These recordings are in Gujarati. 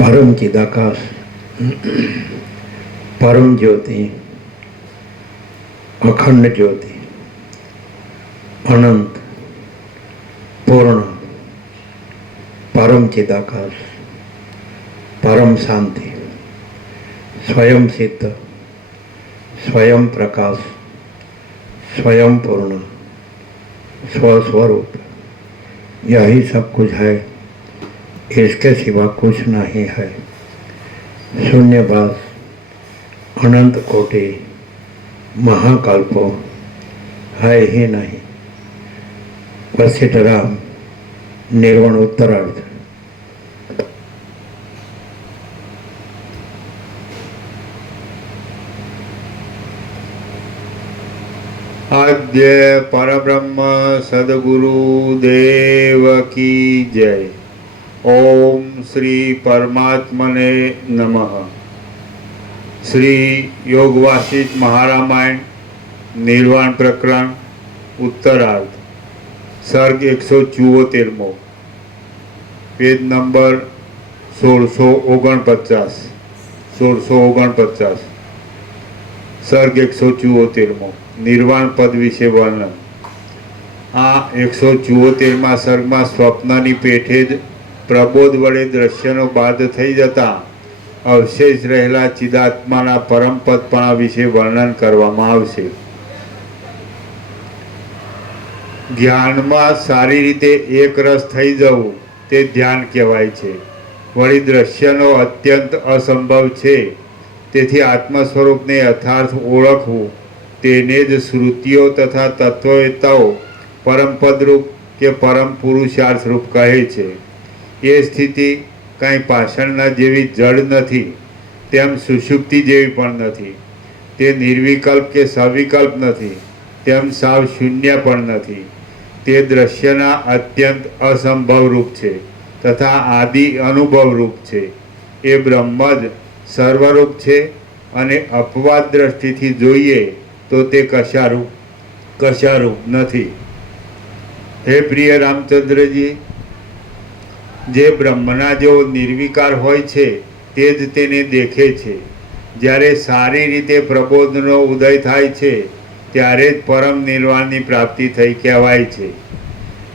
परम चिदाकाश, परम ज्योति, अखंड ज्योति, अनंत, पूर्ण, परम चिदाकाश, परम शांति, स्वयं सिद्ध, स्वयं प्रकाश, स्वयं पूर्ण, स्वस्वरूप, यही सब कुछ है, इसके सिवा कुछ नहीं है। शून्यवास, अनंत कोटि, महाकल्पो है ही नहीं। वशिष्ठराम, निर्वाण उत्तरार्ध। आद्य परब्रह्म सद्गुरु देव की जय। ओम श्री परमात्मने नमः। श्री योग वासिष्ठ महारामायण निर्वाण प्रकरण उत्तरार्ध, सर्ग 174, पेज नंबर 1649, सर्ग 174, निर्वाण पद विषे वर्णन। आ 174 सर्गમાં સ્વપ્નની પેઠે જ પ્રબોધ વડે દ્રશ્યનો બાદ થઈ જતા અવશેષ રહેલા ચિદાત્માના પરમપદપણા વિશે વર્ણન કરવામાં આવશે। ધ્યાનમાં સારી રીતે એક રસ થઈ જવું તે ધ્યાન કહેવાય છે। વળી દ્રશ્યનો અત્યંત અસંભવ છે, તેથી આત્મ સ્વરૂપને યથાર્થ ઓળખવું તેને જ શ્રુતિઓ તથા તત્વવેતાઓ પરમપદરૂપ કે પરમ પુરુષાર્થ રૂપ કહે છે। એ સ્થિતિ કાંઈ પાષાણના જેવી જડ નથી, તેમ સુષુપ્તિ જેવી પણ નથી। તે નિર્વિકલ્પ કે સવિકલ્પ નથી, તેમ સાવ શૂન્ય પણ નથી। તે દ્રશ્યના અત્યંત અસંભવ રૂપ છે તથા આદિ અનુભવ રૂપ છે। એ બ્રહ્મ જ સર્વરૂપ છે અને અપવાદ દ્રષ્ટિથી જોઈએ તો તે કશારૂપ નથી। હે પ્રિય રામચંદ્રજી, જે બ્રહ્મના જેવો નિર્વિકાર હોય છે તે જ તેને દેખે છે। જ્યારે સારી રીતે પ્રબોધનો ઉદય થાય છે ત્યારે જ પરમ નિર્વાણની પ્રાપ્તિ થઈ કહેવાય છે।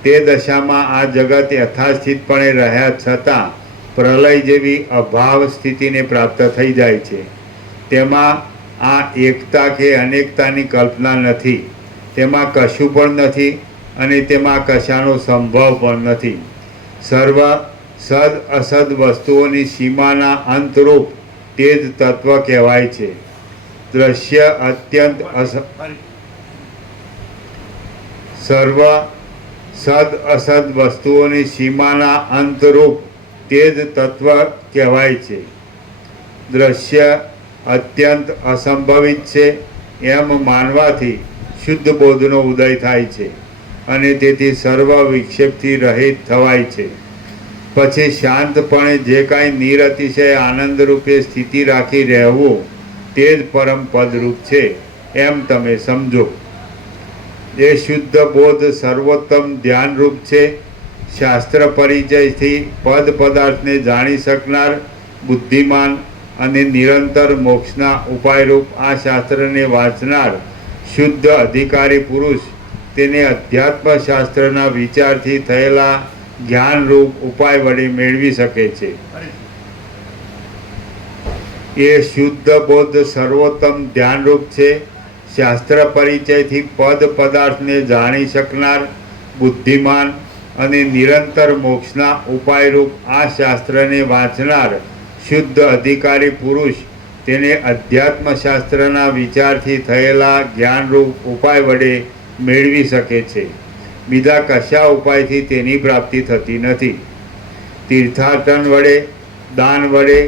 તે દશામાં આ જગત યથાસ્થિતપણે રહ્યા છતાં પ્રલય જેવી અભાવ સ્થિતિને પ્રાપ્ત થઈ જાય છે। તેમાં આ એકતા કે અનેકતાની કલ્પના નથી, તેમાં કશું પણ નથી અને તેમાં કશાનો સંભવ પણ નથી। સર્વ સદ અસદ વસ્તુઓની સીમાના અંતરૂપ તે જ તત્વ કહેવાય છે। દ્રશ્ય અત્યંત સર્વ સદ અસદ વસ્તુઓની સીમાના અંતરૂપ તે જ તત્વ કહેવાય છે। દ્રશ્ય અત્યંત અસંભવિત છે એમ માનવાથી શુદ્ધ બોધનો ઉદય થાય છે અને તેથી સર્વ વિક્ષેપથી રહિત થવાય છે। પછી શાંતપણે જે કાંઈ નિરતિશય આનંદરૂપે સ્થિતિ રાખી રહેવું તે જ પરમ પદરૂપ છે એમ તમે સમજો। એ શુદ્ધ બોધ સર્વોત્તમ ધ્યાનરૂપ છે। શાસ્ત્ર પરિચયથી પદ પદાર્થને જાણી શકનાર બુદ્ધિમાન અને નિરંતર મોક્ષના ઉપાયરૂપ આ શાસ્ત્રને વાંચનાર શુદ્ધ અધિકારી પુરુષ તેને અધ્યાત્મ શાસ્ત્રના વિચારથી થયેલા જ્ઞાનરૂપ ઉપાય વડે મેળવી શકે છે। એ શુદ્ધ બોધ સર્વોત્તમ ધ્યાનરૂપ છે। શાસ્ત્ર પરિચયથી પદ પદાર્થને જાણી શકનાર બુદ્ધિમાન અને નિરંતર મોક્ષના ઉપાયરૂપ આ શાસ્ત્રને વાંચનાર શુદ્ધ અધિકારી પુરુષ તેને અધ્યાત્મ શાસ્ત્રના વિચારથી થયેલા જ્ઞાનરૂપ ઉપાય વડે મેળવી શકે છે। બીજા કશા ઉપાયથી તેની પ્રાપ્તિ થતી નથી। તીર્થાટન વડે, દાન વડે,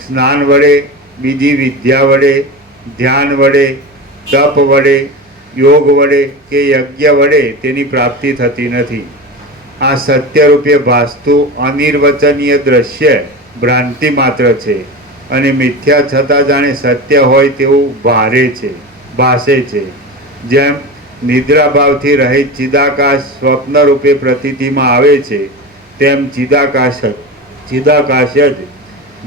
સ્નાન વડે, બીજી વિદ્યા વડે, ધ્યાન વડે, તપ વડે, યોગ વડે કે યજ્ઞ વડે તેની પ્રાપ્તિ થતી નથી। આ સત્યરૂપે ભાસતું અનિર્વચનીય દ્રશ્ય ભ્રાંતિ માત્ર છે અને મિથ્યા છતાં જાણે સત્ય હોય તેવું ભાસે છે। જેમ નિદ્રાભાવથી રહિત ચિદાકાશ સ્વપ્ન રૂપે પ્રતીતિમાં આવે છે, તેમ ચિદાકાશ જ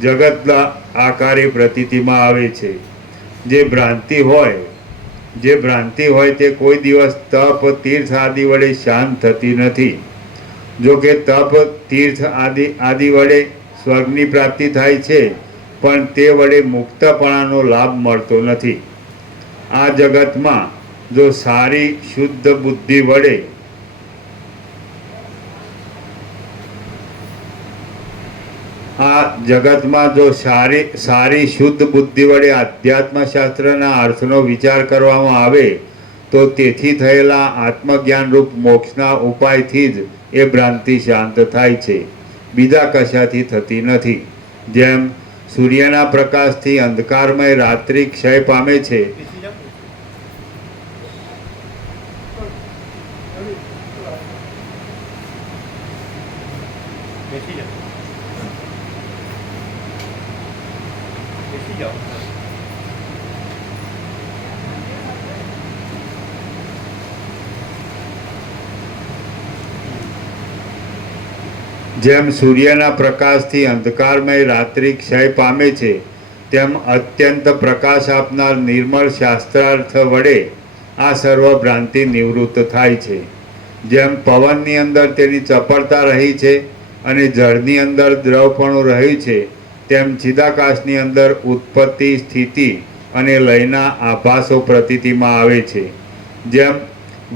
જગતના આકારે પ્રતીતિમાં આવે છે. જે ભ્રાંતિ હોય તે કોઈ દિવસ તપ તીર્થ આદિ વડે શાંત થતી નથી. જો કે તપ તીર્થ આદિ વડે સ્વર્ગની પ્રાપ્તિ થાય છે, પણ તે વડે મુક્તપણાનો લાભ મળતો નથી. આ જગતમાં જો સારી શુદ્ધ બુદ્ધિ વડે સારી શુદ્ધ બુદ્ધિ વડે આધ્યાત્મ શાસ્ત્રના અર્થનો વિચાર કરવામાં આવે તો તેથી થયેલા આત્મજ્ઞાન રૂપ મોક્ષના ઉપાયથી જ એ ભ્રાંતિ શાંત થાય છે, બીજા કશાથી થતી નથી. જેમ સૂર્યના પ્રકાશથી અંધકારમય રાત્રિ ક્ષય પામે છે, જેમ સૂર્યના પ્રકાશથી અંધકારમય રાત્રિ ક્ષય પામે છે, તેમ અત્યંત પ્રકાશ આપનાર નિર્મળ શાસ્ત્રાર્થ વડે આ સર્વ ભ્રાંતિ નિવૃત્ત થાય છે. જેમ પવનની અંદર તેની ચપળતા રહી છે અને જળની અંદર દ્રવપણું રહ્યું છે, તેમ ચિદાકાશની અંદર ઉત્પત્તિ, સ્થિતિ અને લયના આભાસો પ્રતીતિમાં આવે છે. જેમ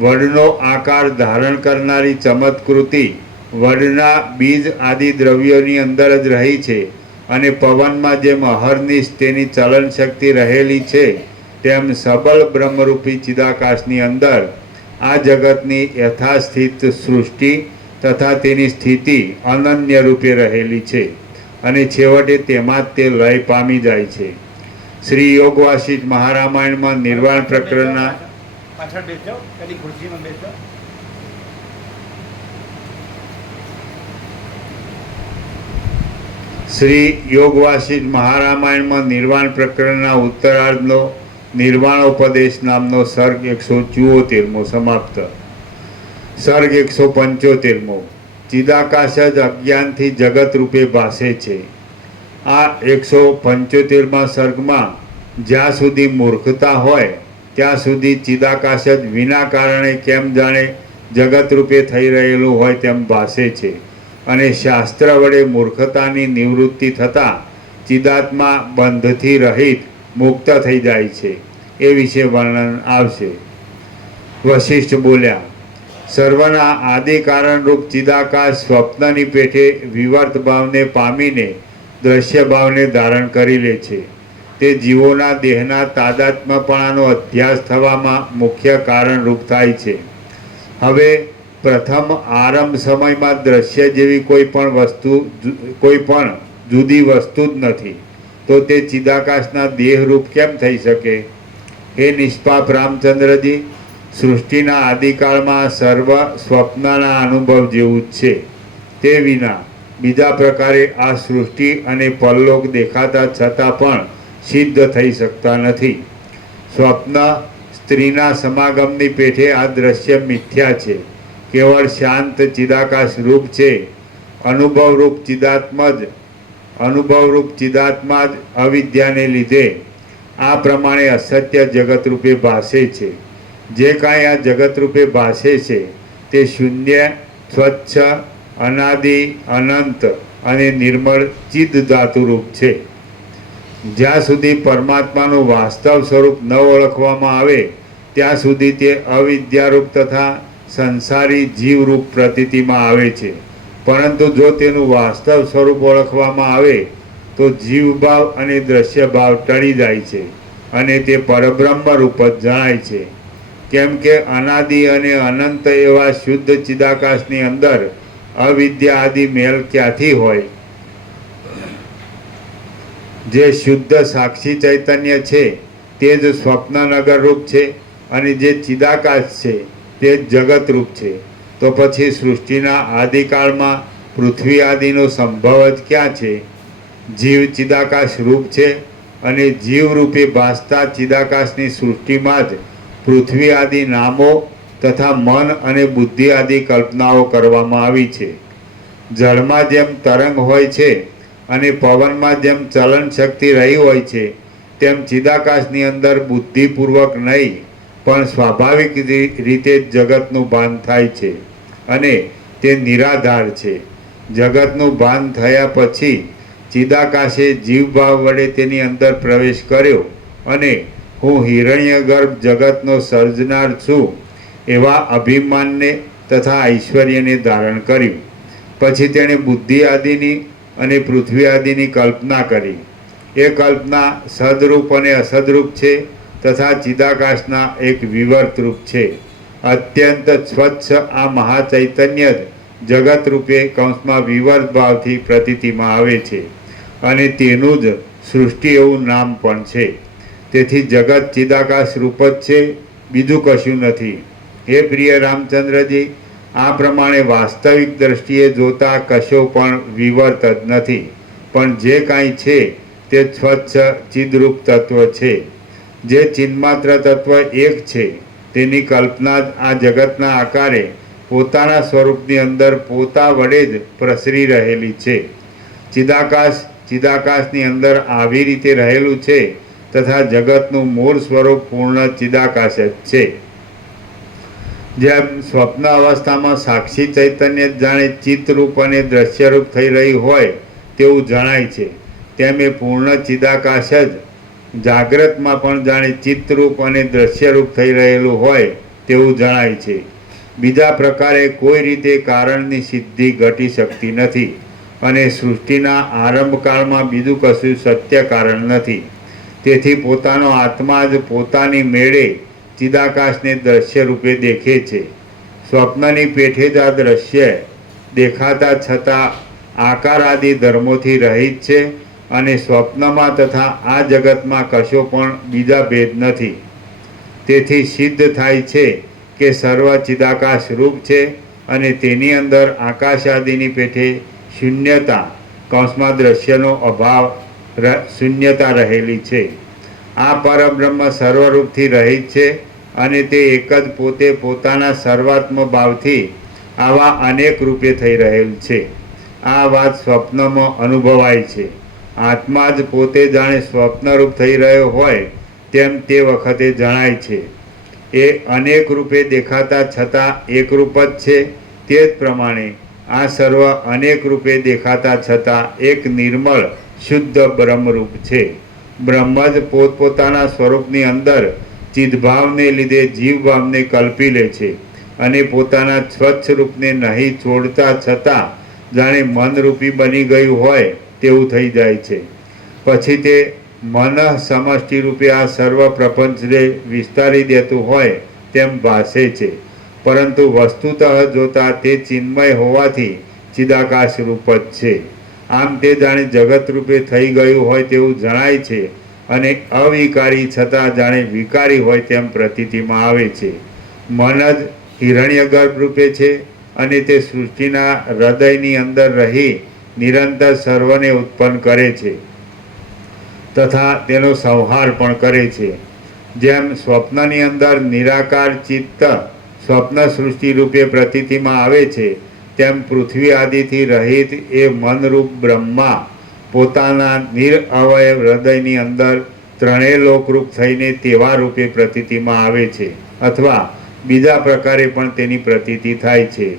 વડનો આકાર ધારણ કરનારી ચમત્કૃતિ વડના બીજ આદિ દ્રવ્યોની અંદર જ રહી છે અને પવનમાં જેમ અહર્નિશ તેની ચલન શક્તિ રહેલી છે, તેમ સબળ બ્રહ્મરૂપી ચિદાકાશની અંદર આ જગતની યથાસ્થિત સૃષ્ટિ તથા તેની સ્થિતિ અનન્ય રૂપે રહેલી છે અને છેવટે તેમાં જ તે લય પામી જાય છે. શ્રી યોગ વાસિષ્ઠ મહારામાયણમાં નિર્વાણ પ્રકરણના શ્રી યોગ વાસિષ્ઠ મહારામાયણમાં નિર્વાણ પ્રકરણના ઉત્તરાર્ધનો નિર્વાણોપદેશ નામનો સર્ગ 174મો સમાપ્ત. સર્ગ 175મો. ચિદાકાશ જ અજ્ઞાનથી જગત રૂપે ભાસે છે. આ 175મા સર્ગમાં જ્યાં સુધી મૂર્ખતા હોય ત્યાં સુધી ચિદાકાશ જ વિના કારણે કેમ જાણે જગત રૂપે થઈ રહેલું હોય તેમ ભાસે છે અને શાસ્ત્ર વડે મૂર્ખતાની નિવૃત્તિ થતાં ચિદાત્મા બંધથી રહિત મુક્ત થઈ જાય છે, એ વિશે વર્ણન આવશે. વશિષ્ઠ બોલ્યા, સર્વના આદિ કારણરૂપ ચિદાકાશ સ્વપ્નની પેઠે વિવર્ત ભાવને પામીને દ્રશ્ય ભાવને ધારણ કરી લે છે. તે જીવોના દેહના તાદાત્મ્યપણાનો અધ્યાસ થવામાં મુખ્ય કારણરૂપ થાય છે. હવે પ્રથમ આરંભ સમયમાં દ્રશ્ય જેવી કોઈ પણ જુદી વસ્તુ જ નથી, તો તે ચિદાકાશના દેહરૂપ કેમ થઈ શકે? હે નિષ્પાપ રામચંદ્રજી, સૃષ્ટિના આદિકાળમાં સર્વ સ્વપ્નના અનુભવ જેવું જ છે. તે વિના બીજા પ્રકારે આ સૃષ્ટિ અને પરલોક દેખાતા છતાં પણ સિદ્ધ થઈ શકતા નથી. સ્વપ્ન સ્ત્રીના સમાગમની પેઠે આ દ્રશ્ય મિથ્યા છે, કેવળ શાંત ચિદાકાશ રૂપ છે. અનુભવરૂપ ચિદાત્મા જ અવિદ્યાને લીધે આ પ્રમાણે અસત્ય જગત રૂપે ભાસે છે. જે કાંઈ આ જગત રૂપે ભાસે છે તે શૂન્ય, સ્વચ્છ, અનાદિ, અનંત અને નિર્મળ ચિદ ધાતુરૂપ છે. જ્યાં સુધી પરમાત્માનું વાસ્તવ સ્વરૂપ ન ઓળખવામાં આવે ત્યાં સુધી તે અવિદ્યારૂપ તથા સંસારી જીવરૂપ પ્રતીતિમાં આવે છે. પરંતુ જો તેનું વાસ્તવ સ્વરૂપ ઓળખવામાં આવે તો જીવભાવ અને દ્રશ્યભાવ ટળી જાય છે અને તે પરબ્રહ્મ રૂપ જ જણાય છે. કેમ કે અનાદિ અને અનંત એવા શુદ્ધ ચિદાકાશની અંદર અવિદ્યા આદિ મેલ ક્યાંથી હોય? જે શુદ્ધ સાક્ષી ચૈતન્ય છે તે જ સ્વપ્નનગર રૂપ છે અને જે ચિદાકાશ છે તે જગત રૂપ છે. તો પછી સૃષ્ટિના આદિકાળમાં પૃથ્વી આદિનો સંભવ જ ક્યાં છે? જીવ ચિદાકાશ રૂપ છે અને જીવરૂપે ભાસતા ચિદાકાશની સૃષ્ટિમાં જ પૃથ્વી આદિ નામો તથા મન અને બુદ્ધિ આદિ કલ્પનાઓ કરવામાં આવી છે. જળમાં જેમ તરંગ હોય છે અને પવનમાં જેમ ચલન શક્તિ રહી હોય છે, તેમ ચિદાકાશની અંદર બુદ્ધિપૂર્વક નહીં પણ સ્વાભાવિક રીતે જ જગતનું ભાન થાય છે અને તે નિરાધાર છે. જગતનું ભાન થયા પછી ચિદાકાશે જીવભાવ વડે તેની અંદર પ્રવેશ કર્યો અને હું હિરણ્યગર્ભ જગતનો સર્જનાર છું એવા અભિમાનને તથા ઐશ્વર્યને ધારણ કર્યું. પછી તેણે બુદ્ધિ આદિની અને પૃથ્વી આદિની કલ્પના કરી. એ કલ્પના સદરૂપ અને અસદરૂપ છે તથા ચિદાકાશના એક વિવર્ત રૂપ છે. અત્યંત સ્વચ્છ આ મહાચૈતન્ય જ જગત રૂપે કૌંસમાં વિવર્ત ભાવથી પ્રતીતિમાં આવે છે અને તેનું જ સૃષ્ટિ એવું નામ પણ છે. તેથી જગત ચિદાકાશ રૂપ જ છે, બીજું કશું નથી. હે પ્રિય રામચંદ્રજી, આ પ્રમાણે વાસ્તવિક દ્રષ્ટિએ જોતા કશો પણ વિવર્ત જ નથી, પણ જે કાંઈ છે તે સ્વચ્છ ચિદરૂપ તત્વ છે. જે ચિન્માત્ર તત્વ એક છે તેની કલ્પના જ આ જગતના આકારે પોતાના સ્વરૂપની અંદર પોતા વડે જ પ્રસરી રહેલી છે. ચિદાકાશની અંદર આવી રીતે રહેલું છે તથા જગતનું મૂળ સ્વરૂપ પૂર્ણ ચિદાકાશ જ છે. જેમ સ્વપ્ન અવસ્થામાં સાક્ષી ચૈતન્ય જાણે ચિત્તરૂપ અને દ્રશ્યરૂપ થઈ રહી હોય તેવું જણાય છે, તેમ એ પૂર્ણ ચિદાકાશ જ જાગ્રતમાં પણ જાણે ચિત્તરૂપ અને દ્રશ્યરૂપ થઈ રહેલું હોય તેવું જણાય છે. બીજા પ્રકારે કોઈ રીતે કારણની સિદ્ધિ ઘટી શકતી નથી અને સૃષ્ટિના આરંભકાળમાં બીજું કશું સત્ય કારણ નથી. તેથી પોતાનો આત્મા જ પોતાની મેળે ચિદાકાશને દ્રશ્ય રૂપે દેખે છે. સ્વપ્નની પેઠે જ આ દ્રશ્ય દેખાતા છતાં આકાર આદિ ધર્મોથી રહિત છે અને સ્વપ્નમાં તથા આ જગતમાં કશો પણ બીજા ભેદ નથી. તેથી સિદ્ધ થાય છે કે સર્વ ચિદાકાશ રૂપ છે અને તેની અંદર આકાશ આદિની પેઠે શૂન્યતા કૌંસમાં દ્રશ્યનો અભાવ શૂન્યતા રહેલી છે. આ પરબ્રહ્મ સર્વરૂપથી રહિત છે અને તે એક જ પોતે પોતાના સર્વાત્મ ભાવથી આવા અનેક રૂપે થઈ રહેલ છે. આ વાત સ્વપ્નમાં અનુભવાય છે. આત્મા જ પોતે જાણે સ્વપ્નરૂપ થઈ રહ્યો હોય તેમ તે વખતે જણાય છે. એ અનેક રૂપે દેખાતા છતાં એકરૂપ જ છે. તે જ પ્રમાણે આ સર્વ અનેક રૂપે દેખાતા છતાં એક નિર્મળ શુદ્ધ બ્રહ્મરૂપ છે. બ્રહ્મ જ પોતપોતાના સ્વરૂપની અંદર ચિદભાવને લીધે જીવભાવને કલ્પી લે છે અને પોતાના સ્વચ્છ રૂપને નહીં છોડતા છતાં જાણે મનરૂપી બની ગયું હોય તેવું થઈ જાય છે. પછી તે મન સમષ્ટિ રૂપે આ સર્વ પ્રપંચને વિસ્તારી દેતું હોય તેમ ભાસે છે, પરંતુ વસ્તુતઃ જોતા તે ચિન્મય હોવાથી ચિદાકાશ રૂપ જ છે. આમ તે જાણે જગત રૂપે થઈ ગયું હોય તેવું જણાય છે અને અવિકારી છતાં જાણે વિકારી હોય તેમ પ્રતીતિમાં આવે છે. મન જ હિરણ્યગર્ભ રૂપે છે અને તે સૃષ્ટિના હૃદયની અંદર રહી નિરંતર સર્વને ઉત્પન્ન કરે છે તથા તેનો સંહાર પણ કરે છે. જેમ સ્વપ્નની અંદર નિરાકાર ચિત્ત સ્વપ્ન સૃષ્ટિ રૂપે પ્રતીતિમાં આવે છે, તેમ પૃથ્વી આદિથી રહિત એ મનરૂપ બ્રહ્મા પોતાના નિરઅવયવ હૃદયની અંદર ત્રણેય લોકરૂપ થઈને તેવા રૂપે પ્રતીતિમાં આવે છે અથવા બીજા પ્રકારે પણ તેની પ્રતીતિ થાય છે.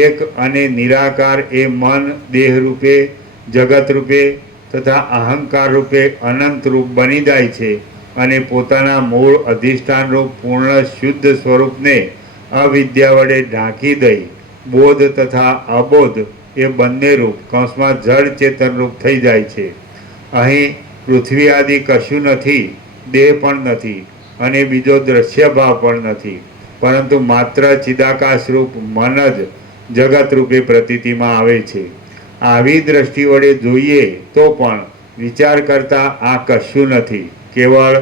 એક અને નિરાકાર એ મન દેહ રૂપે, જગત રૂપે તથા અહંકાર રૂપે અનંત રૂપ બની જાય છે અને પોતાના મૂળ અધિષ્ઠાન રૂપ પૂર્ણ શુદ્ધ સ્વરૂપને અવિદ્યા વડે ઢાંકી દઈ બોધ તથા અબોધ એ બંને રૂપ કૌંસમાં જળ ચેતન રૂપ થઈ જાય છે. અહીં પૃથ્વી આદિ કશું નથી, દેહ પણ નથી અને બીજો દ્રશ્ય ભાવ પણ નથી, પરંતુ માત્ર ચિદાકાશ રૂપ મન જ જગત રૂપે પ્રતીતિમાં આવે છે. આવી દ્રષ્ટિ વડે જોઈએ તો પણ વિચાર કરતા આ કશું નથી, કેવળ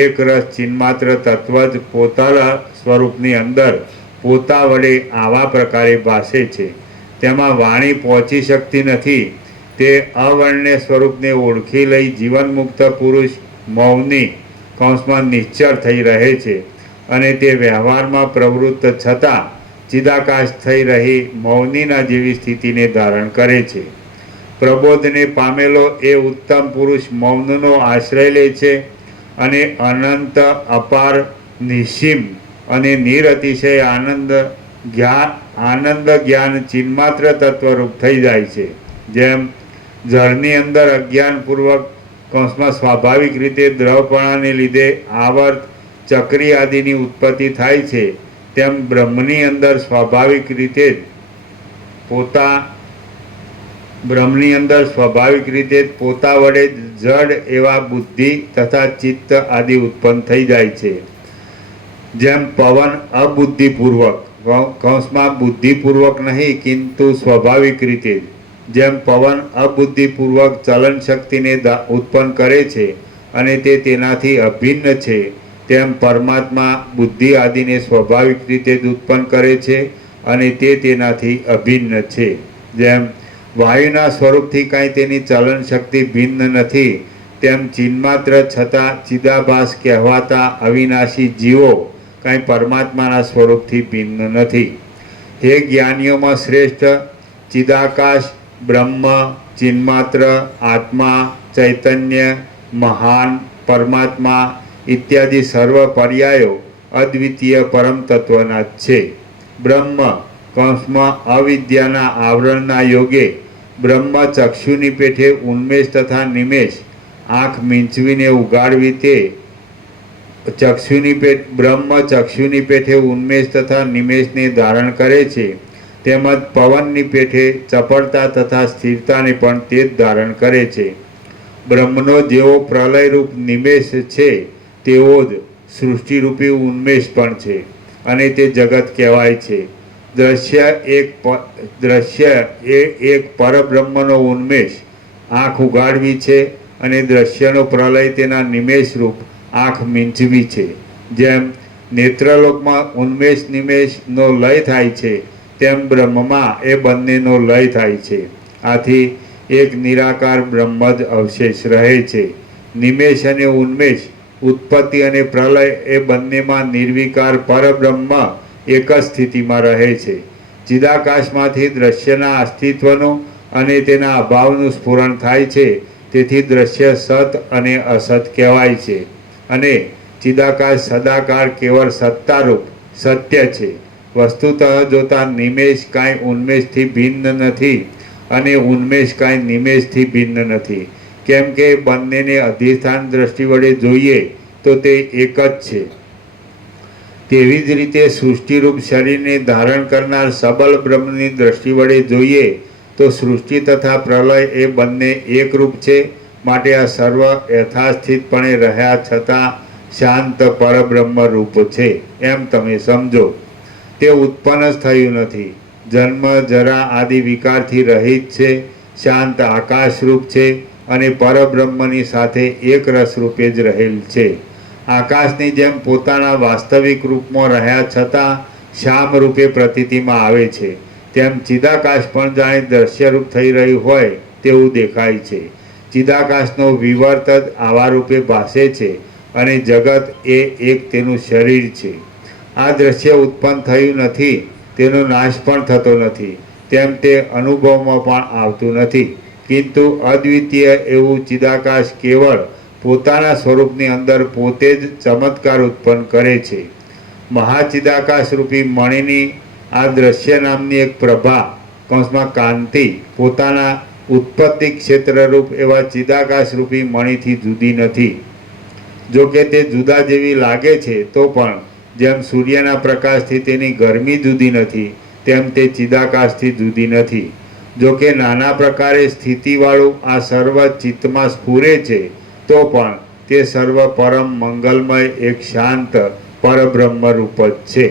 એક રસ ચિન્માત્ર તત્વ જ પોતાના સ્વરૂપની અંદર પોતા વડે આવા પ્રકારે ભાસે છે. તેમાં વાણી પહોંચી શકતી નથી. તે અવર્ણ્ય સ્વરૂપને ઓળખી લઈ જીવનમુક્ત પુરુષ મૌની કૌંસમાં નિશ્ચળ થઈ રહે છે અને તે વ્યવહારમાં પ્રવૃત્ત છતાં ચિદાકાશ થઈ રહી મૌનીના જેવી સ્થિતિને ધારણ કરે છે. પ્રબોધને પામેલો એ ઉત્તમ પુરુષ મૌનનો આશ્રય લે છે અને અનંત અપાર નિસીમ અને નિરતિશય આનંદ જ્ઞાન ચિન્માત્ર તત્વરૂપ થઈ જાય છે. જેમ જળની અંદર અજ્ઞાનપૂર્વક કૌંસમાં સ્વાભાવિક રીતે દ્રવપણાને લીધે આવર્ત ચક્રી આદિની ઉત્પત્તિ થાય છે, તેમ બ્રહ્મની અંદર સ્વાભાવિક રીતે પોતા વડે જડ એવા બુદ્ધિ તથા ચિત્ત આદિ ઉત્પન્ન થઈ જાય છે. જેમ પવન અબુદ્ધિપૂર્વક કૌંસમાં બુદ્ધિપૂર્વક નહીં કિંતુ સ્વાભાવિક રીતે જેમ પવન અબુદ્ધિપૂર્વક ચલન શક્તિને ઉત્પન્ન કરે છે અને તે તેનાથી અભિન્ન છે, તેમ પરમાત્મા બુદ્ધિ આદિને સ્વાભાવિક રીતે જ ઉત્પન્ન કરે છે અને તે તેનાથી અભિન્ન છે. જેમ વાયુના સ્વરૂપથી કાંઈ તેની ચલન શક્તિ ભિન્ન નથી, તેમ ચિન્માત્ર છતાં ચિદાભાસ કહેવાતા અવિનાશી જીવો કાંઈ પરમાત્માના સ્વરૂપથી ભિન્ન નથી. હે જ્ઞાનીઓમાં શ્રેષ્ઠ, ચિદાકાશ, બ્રહ્મ, ચિન્માત્ર, આત્મા, ચૈતન્ય, મહાન, પરમાત્મા ઇત્યાદિ સર્વ પર્યાયો અદ્વિતીય પરમ તત્વના જ છે. બ્રહ્મ કૌંસમાં અવિદ્યાના આવરણના યોગે બ્રહ્મ ચક્ષુની પેઠે ઉન્મેષ તથા નિમેષ આંખ મીંચવીને ઉગાડવી તે બ્રહ્મ ચક્ષુની પેઠે ઉન્મેષ તથા નિમેષને ધારણ કરે છે, તેમજ પવનની પેઠે ચપળતા તથા સ્થિરતાને પણ તે જ ધારણ કરે છે. બ્રહ્મનો જેવો પ્રલયરૂપ નિમેષ છે તેવો જ સૃષ્ટિરૂપી ઉન્મેષ પણ છે અને તે જગત કહેવાય છે. દ્રશ્ય એ એક પરબ્રહ્મનો ઉન્મેષ આંખ ઉગાડવી છે અને દ્રશ્યનો પ્રલય તેના નિમેષરૂપ આંખ મીંચવી છે. જેમ નેત્રલોકમાં ઉન્મેષ નિમેષનો લય થાય છે, તેમ બ્રહ્મમાં એ બંનેનો લય થાય છે. આથી એક નિરાકાર બ્રહ્મ જ અવશેષ રહે છે. નિમેષ અને ઉન્મેષ, ઉત્પત્તિ અને પ્રલય એ બંનેમાં નિર્વિકાર પરબ્રહ્મ એક જ સ્થિતિમાં રહે છે. ચિદાકાશમાંથી દ્રશ્યના અસ્તિત્વનું અને તેના અભાવનું સ્ફુરણ થાય છે, તેથી દ્રશ્ય સત અને અસત કહેવાય છે. અને ચિદાકાશ સદાકાર કેવળ સત્તારૂપ સત્ય છે. વસ્તુતઃ જોતા નિમેષ કાંઈ ઉન્મેષથી ભિન્ન નથી અને ઉન્મેષ કાંઈ નિમેષથી ભિન્ન નથી, કેમ કે બંનેને અધિષ્ઠાન દ્રષ્ટિ વડે જોઈએ તો તે એક જ છે. તેવી જ રીતે સૃષ્ટિરૂપ શરીરને ધારણ કરનાર સબલ બ્રહ્મની દ્રષ્ટિ વડે જોઈએ તો સૃષ્ટિ તથા પ્રલય એ બંને એકરૂપ છે. માટે આ સર્વ યથાસ્થિતપણે રહ્યા છતાં શાંત પરબ્રહ્મ રૂપ છે એમ તમે સમજો. તે ઉત્પન્ન જ થયું નથી, જન્મ જરા આદિ વિકારથી રહિત છે, શાંત આકાશરૂપ છે અને પરબ્રહ્મની સાથે એક રસ રૂપે જ રહેલ છે. આકાશની જેમ પોતાના વાસ્તવિક રૂપમાં રહ્યા છતાં શ્યામ રૂપે પ્રતીતિમાં આવે છે, તેમ ચિદાકાશ પણ જાણે દ્રશ્યરૂપ થઈ રહ્યું હોય તેવું દેખાય છે. ચિદાકાશનો વિવર્ત જ આવા રૂપે ભાસે છે અને જગત એ એક તેનું શરીર છે. આ દ્રશ્ય ઉત્પન્ન થયું નથી, તેનો નાશ પણ થતો નથી, તેમ તે અનુભવમાં પણ આવતું નથી, કિંતુ અદ્વિતીય એવું ચિદાકાશ કેવળ પોતાના સ્વરૂપની અંદર પોતે જ ચમત્કાર ઉત્પન્ન કરે છે. મહાચિદાકાશ રૂપી મણિની આ દ્રશ્ય નામની એક પ્રભા કૌંસમાં કાંતિ પોતાના ઉત્પત્તિ ક્ષેત્રરૂપ એવા ચિદાકાશ રૂપી મણિથી જુદી નથી. જો કે તે જુદા જેવી લાગે છે તો પણ જેમ સૂર્યના પ્રકાશથી તેની ગરમી જુદી નથી, તેમ તે ચિદાકાશથી જુદી નથી. જો કે નાના પ્રકારે સ્થિતિવાળું આ સર્વ ચિત્તમાં સ્ફુરે છે તો પણ તે સર્વ પરમ મંગલમય એક શાંત પરબ્રહ્મ રૂપ જ છે.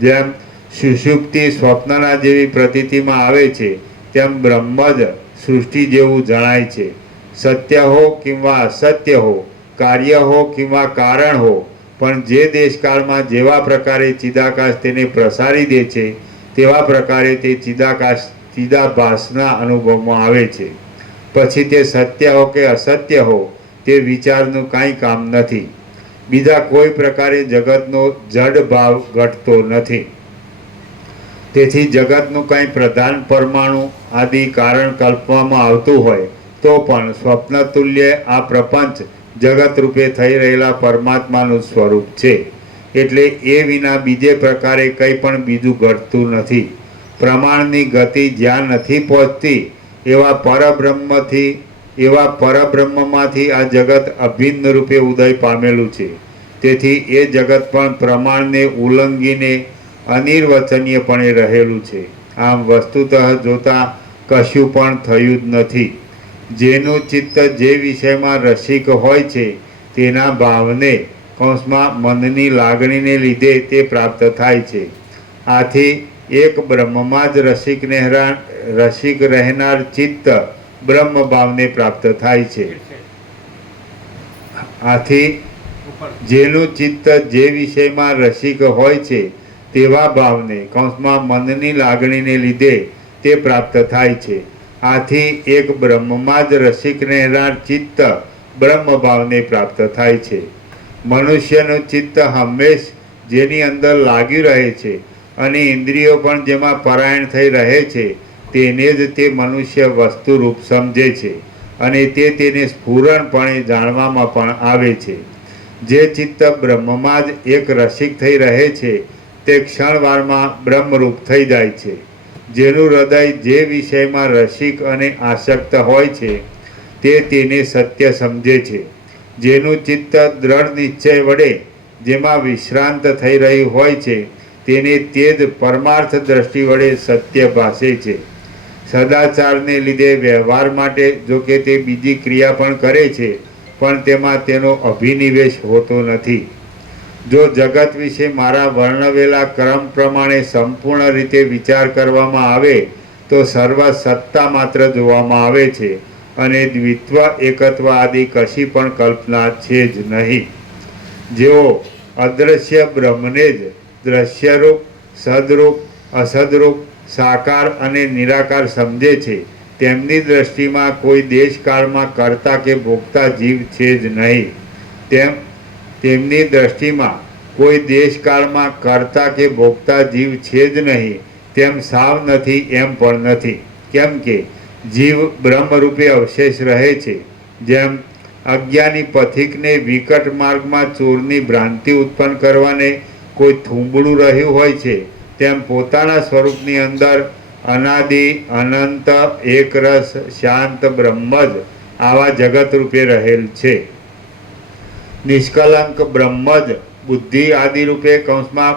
જેમ સુષુપ્તિ સ્વપ્નના જેવી પ્રતીતિમાં આવે છે, તેમ બ્રહ્મ જ સૃષ્ટિ જેવું જણાય છે. સત્ય હો કિંવા અસત્ય હો, કાર્ય હો કિંવા કારણ હો, પણ જે દેશકાળમાં જેવા પ્રકારે ચિદાકાશ તેને પ્રસારી દે છે તેવા પ્રકારે તે ચિદાભાસના અનુભવમાં આવે છે. પછી તે સત્ય હો કે અસત્ય હો તે વિચારનું કાંઈ કામ નથી. બીજા કોઈ પ્રકારે જગતનો જડ ભાવ ઘટતો નથી. તેથી જગતનું કંઈ પ્રધાન પરમાણુ આદિ કારણ કલ્પવામાં આવતું હોય તો પણ સ્વપ્ન તુલ્ય આ પ્રપંચ જગત રૂપે થઈ રહેલા પરમાત્માનું સ્વરૂપ છે. એટલે એ વિના બીજે પ્રકારે કંઈ પણ બીજું ઘટતું નથી. પ્રમાણની ગતિ જ્યાં નથી પહોંચતી એવા પરબ્રહ્મમાંથી આ જગત અભિન્ન રૂપે ઉદય પામેલું છે. તેથી એ જગત પણ પ્રમાણને ઉલ્લંઘીને અનિર્વચનીયપણે રહેલું છે. આમ વસ્તુતઃ જોતા કશું પણ થયું જ નથી. જેનું ચિત્ત જે વિષયમાં રસિક હોય છે તેના ભાવને કૌંસમાં મનની લાગણીને લીધે તે પ્રાપ્ત થાય છે. આથી એક બ્રહ્મમાં જ રસિક રહેનાર ચિત્ત બ્રહ્મ ભાવને પ્રાપ્ત થાય છે. આથી જેનું ચિત્ત જે વિષયમાં રસિક હોય છે તેવા ભાવને કૌંસમાં મનની લાગણીને લીધે તે પ્રાપ્ત થાય છે. આથી એક બ્રહ્મમાં જ રસિક રહેનાર ચિત્ત બ્રહ્મ ભાવને પ્રાપ્ત થાય છે. મનુષ્યનું ચિત્ત હંમેશ જેની અંદર લાગ્યું રહે છે અને ઇન્દ્રિયો પણ જેમાં પરાયણ થઈ રહે છે તેને જ તે મનુષ્ય વસ્તુરૂપ સમજે છે અને તેને સ્ફુરણપણે જાણવામાં પણ આવે છે. જે ચિત્ત બ્રહ્મમાં જ એક રસિક થઈ રહે છે તે ક્ષણવારમાં બ્રહ્મરૂપ થઈ જાય છે. જેનું હૃદય જે વિષયમાં રસિક અને આસક્ત હોય છે તેને સત્ય સમજે છે. જેનું ચિત્ત દ્રઢ નિશ્ચય વડે જેમાં વિશ્રાંત થઈ રહ્યું હોય છે તેને તે જ પરમાર્થ દ્રષ્ટિ વડે સત્ય ભાસે છે. સદાચારને લીધે વ્યવહાર માટે જો કે તે બીજી ક્રિયા પણ કરે છે પણ તેમાં તેનો અભિનિવેશ હોતો નથી. જો જગત વિશે મારા વર્ણવેલા ક્રમ પ્રમાણે સંપૂર્ણ રીતે વિચાર કરવામાં આવે તો સર્વ સત્તા માત્ર જોવામાં આવે છે અને દ્વિત્વ એકત્વ આદિ કશી પણ કલ્પના છે જ નહીં. જેઓ અદ્રશ્ય બ્રહ્મને જ દ્રશ્યરૂપ, સદરૂપ, અસદરૂપ, સાકાર અને નિરાકાર સમજે છે તેમની દ્રષ્ટિમાં કોઈ દેશકાળમાં કર્તા કે ભોગતા જીવ છે જ નહીં. તેમની દ્રષ્ટિમાં કોઈ દેશકાળમાં કર્તા કે ભોગતા જીવ છે જ નહીં તેમ સાવ નથી એમ પણ નથી. કેમ કે જીવ બ્રહ્મરૂપે અવશેષ રહે છે. જેમ અજ્ઞાની પથિકને વિકટ માર્ગમાં ચોરની ભ્રાંતિ ઉત્પન્ન કરવાને કોઈ થૂંબડું રહ્યું હોય છે તેમ પોતાના સ્વરૂપની અંદર અનાદિ અનંત એકરસ શાંત બ્રહ્મ જ આવા જગત રૂપે રહેલ છે. નિષ્કલંક બ્રહ્મ જ બુદ્ધિ આદિ રૂપે કૌંસમાં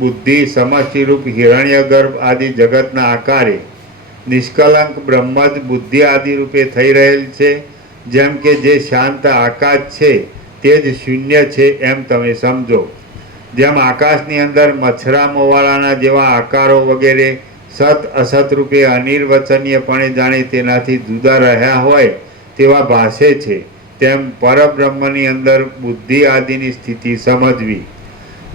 બુદ્ધિ સમષ્ટિરૂપ હિરણ્યગર્ભ આદિ જગતના આકારે નિષ્કલંક બ્રહ્મ જ બુદ્ધિ આદિ રૂપે થઈ રહેલ છે. જેમ કે જે શાંત આકાશ છે તે જ શૂન્ય છે એમ તમે સમજો. જેમ આકાશની અંદર મચ્છરા મોવાળાના જેવા આકારો વગેરે સત અસત રૂપે અનિર્વચનીયપણે જાણે તેનાથી જુદા રહ્યા હોય તેવા ભાસે છે તેમ પરબ્રહ્મની અંદર બુદ્ધિ આદિની સ્થિતિ સમજવી.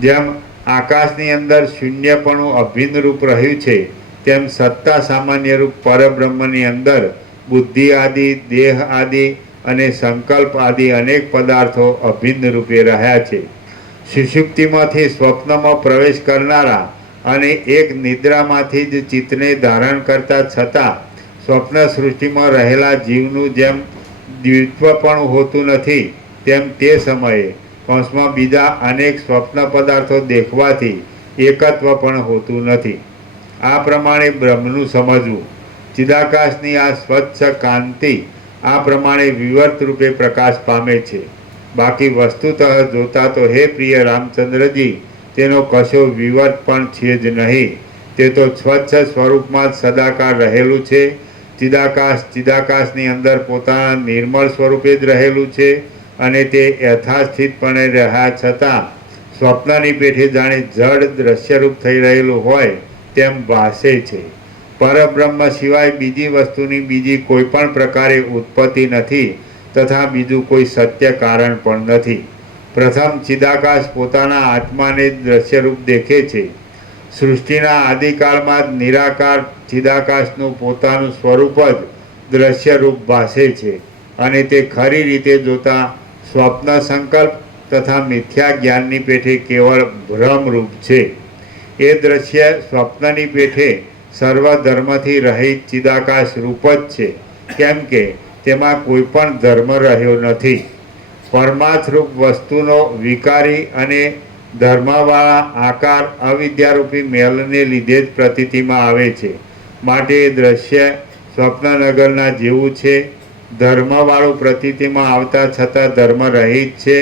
જેમ આકાશની અંદર શૂન્યપણું અભિન્ન રૂપ રહ્યું છે તેમ સત્તા સામાન્ય રૂપ પરબ્રહ્મની અંદર બુદ્ધિ આદિ, દેહ આદિ અને સંકલ્પ આદિ અનેક પદાર્થો અભિન્ન રૂપે રહ્યા છે. સુષુપ્તિમાંથી સ્વપ્નમાં પ્રવેશ કરનારા અને એક નિદ્રામાંથી જ ચિત્તને ધારણ કરતા છતાં સ્વપ્ન સૃષ્ટિમાં રહેલા જીવનું જેમ દ્વિત્વ પણ હોતું નથી તેમ તે સમયે કૌંસમાં બીજા અનેક સ્વપ્ન પદાર્થો દેખવાથી એકત્વ પણ હોતું નથી. આ પ્રમાણે બ્રહ્મનું સમજવું. ચિદાકાશની આ સ્વચ્છ કાંતિ આ પ્રમાણે વિવર્ત રૂપે પ્રકાશ પામે છે. બાકી વસ્તુતઃ જોતા તો હે પ્રિય રામચંદ્રજી તેનો કશો વિવર્ત પણ છે જ નહીં. તે તો સ્વચ્છ સ્વરૂપમાં જ સદાકાળ રહેલું છે. ચિદાકાશની અંદર પોતાના નિર્મળ સ્વરૂપે જ રહેલું છે અને તે યથાસ્થિતપણે રહ્યા છતાં સ્વપ્નની પેઠે જાણે જડ દ્રશ્યરૂપ થઈ રહેલું હોય તેમ ભાસે છે. પરબ્રહ્મ સિવાય બીજી વસ્તુની બીજી કોઈ પણ પ્રકારે ઉત્પત્તિ નથી તથા બીજું કોઈ સત્ય કારણ પણ નથી. પ્રથમ ચિદાકાશ પોતાના આત્માને જ દ્રશ્યરૂપ દેખે છે. સૃષ્ટિના આદિકાળમાં જ નિરાકાર ચિદાકાશનું પોતાનું સ્વરૂપ જ દ્રશ્યરૂપ ભાસે છે અને તે ખરી રીતે જોતા સ્વપ્ન સંકલ્પ તથા મિથ્યા જ્ઞાનની પેઠે કેવળ ભ્રમરૂપ છે. એ દ્રશ્ય સ્વપ્નની પેઠે સર્વ ધર્મથી રહિત ચિદાકાશ રૂપ જ છે, કેમ કે તેમાં કોઈ પણ ધર્મ રહ્યો નથી. પરમાર્થરૂપ વસ્તુનો વિકારી અને ધર્મવાળા આકાર અવિદ્યારૂપી મેલને લીધે જ પ્રતીતિમાં આવે છે. માટે એ દ્રશ્ય સ્વપ્નનગરના જેવું છે. ધર્મવાળું પ્રતીતિમાં આવતા છતાં ધર્મ રહિત છે,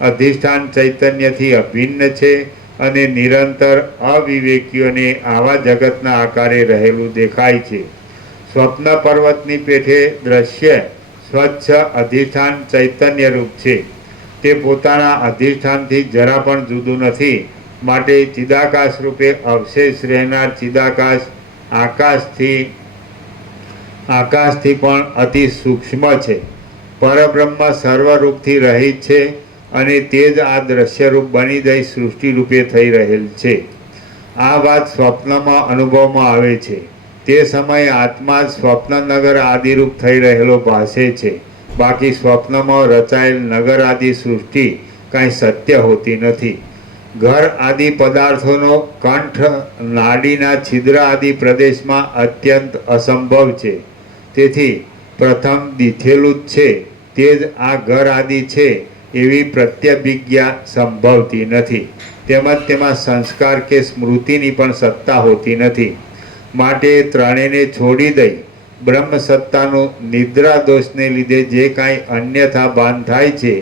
અધિષ્ઠાન ચૈતન્યથી અભિન્ન છે અને નિરંતર અવિવેકીઓને આવા જગતના આકારે રહેલું દેખાય છે. સ્વપ્ન પર્વતની પેઠે દ્રશ્ય સ્વચ્છ અધિષ્ઠાન ચૈતન્ય રૂપ છે. તે પોતાના અધિષ્ઠાનથી જરા પણ જુદું નથી. માટે ચિદાકાશ રૂપે અવશેષ રહેનાર ચિદાકાશ આકાશથી પણ અતિ સૂક્ષ્મ છે. પરબ્રહ્મ સર્વરૂપથી રહિત છે અને તે જ આ દ્રશ્યરૂપ બની જઈ સૃષ્ટિ રૂપે થઈ રહેલ છે. આ વાત સ્વપ્નમાં અનુભવમાં આવે છે. તે સમયે આત્મા જ સ્વપ્નનગર આદિરૂપ થઈ રહેલો ભાસે છે. બાકી સ્વપ્નમાં રચાયેલ નગર આદિ સૃષ્ટિ કાંઈ સત્ય હોતી નથી. ઘર આદિ પદાર્થોનો કંઠ નાડીના છિદ્ર આદિ પ્રદેશમાં અત્યંત અસંભવ છે. તેથી પ્રથમ દીઠેલું જ છે તે જ આ ઘર આદિ છે એવી પ્રત્યભિજ્ઞા સંભવતી નથી. તેમજ તેમાં સંસ્કાર કે સ્મૃતિની પણ સત્તા હોતી નથી. માટે ત્રણેયને છોડી દઈ બ્રહ્મ સત્તાનું નિદ્રા દોષને લીધે જે કાંઈ અન્યથા ભાન થાય છે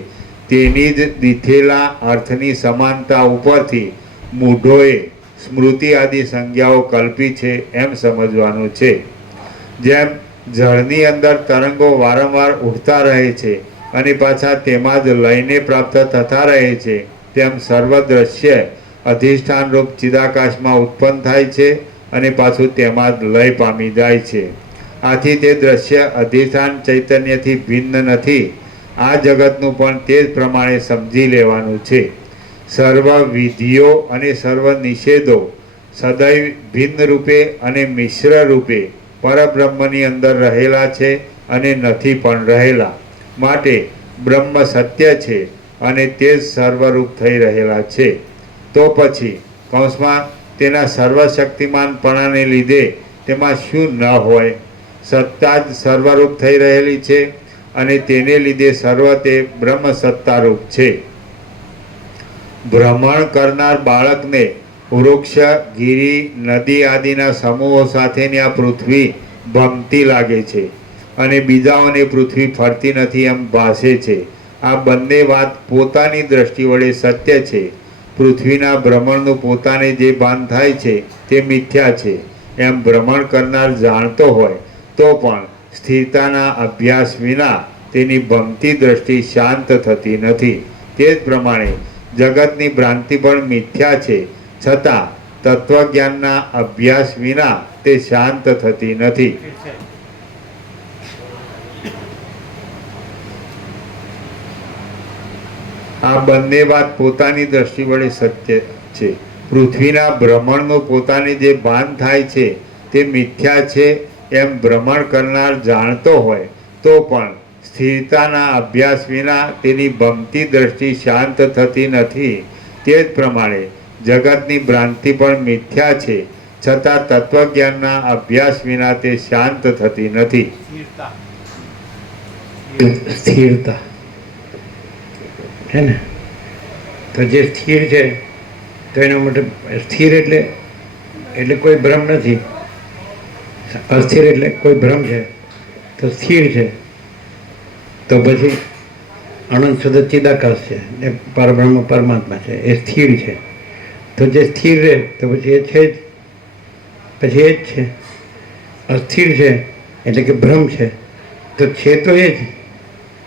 તેની જ દીઠેલા અર્થની સમાનતા ઉપરથી મૂઢોએ સ્મૃતિ આદિ સંજ્ઞાઓ કલ્પી છે એમ સમજવાનું છે. જેમ જળની અંદર તરંગો વારંવાર ઉઠતા રહે છે અને પાછા તેમાં જ લયને પ્રાપ્ત થતા રહે છે, તેમ સર્વ દ્રશ્ય અધિષ્ઠાન રૂપ ચિદાકાશમાં ઉત્પન્ન થાય છે અને પાછું તેમાં જ લય પામી જાય છે. આથી તે દ્રશ્ય અધિષ્ઠાન ચૈતન્યથી ભિન્ન નથી. આ જગતનું પણ તે જ પ્રમાણે સમજી લેવાનું છે. સર્વ વિધિઓ અને સર્વ નિષેધો સદૈવ ભિન્ન રૂપે અને મિશ્ર રૂપે પરબ્રહ્મની અંદર રહેલા છે અને નથી પણ રહેલા. માટે બ્રહ્મ સત્ય છે અને તે જ સર્વરૂપ થઈ રહેલા છે. તો પછી કૌંસમાં તેના સર્વશક્તિમાનપણાને લીધે તેમાં શું ન હોય? સત્તા જ સર્વરૂપ થઈ રહેલી છે અને તેને લીધે સર્વ તે બ્રહ્મ સત્તારૂપ છે. ભ્રમણ કરનાર બાળકને વૃક્ષ, ગિરી, નદી આદિના સમૂહો સાથેની આ પૃથ્વી ભમતી લાગે છે અને બીજાઓને પૃથ્વી ફરતી નથી એમ ભાસે છે. આ બંને વાત પોતાની દ્રષ્ટિ વડે સત્ય છે. પૃથ્વીના ભ્રમણનું પોતાને જે ભાન થાય છે તે મિથ્યા છે એમ ભ્રમણ કરનાર જાણતો હોય તો પણ સ્થિરતાના અભ્યાસ વિના તેની ભમતી દ્રષ્ટિ શાંત થતી નથી. તે જ પ્રમાણે જગતની ભ્રાંતિ પણ મિથ્યા છે, છતાં તત્વજ્ઞાનના અભ્યાસ વિના તે શાંત થતી નથી. આ બંને વાત પોતાની દ્રષ્ટિ વડે સત્ય છે. પૃથ્વીના ભ્રમણનું પોતાને જે ભાન થાય છે તે મિથ્યા છે એમ ભ્રમણ કરનાર જાણતો હોય તો પણ સ્થિરતાના અભ્યાસ વિના તેની ભમતી દ્રષ્ટિ શાંત થતી નથી. તે જ પ્રમાણે જગતની ભ્રાંતિ પણ મિથ્યા છે, છતાં તત્વજ્ઞાનના અભ્યાસ વિના તે શાંત થતી નથી. સ્થિરતા છે ને, તો જે સ્થિર છે તો એના માટે સ્થિર એટલે કોઈ ભ્રમ નથી. અસ્થિર એટલે કોઈ ભ્રમ છે. તો સ્થિર છે તો પછી અનંત શુદ્ધ ચિદાકાશ છે, એ પરબ્રહ્મ પરમાત્મા છે, એ સ્થિર છે. તો જે સ્થિર રહે તો પછી એ છે જ, પછી એ જ છે. અસ્થિર છે એટલે કે ભ્રમ છે, તો છે તો એ જ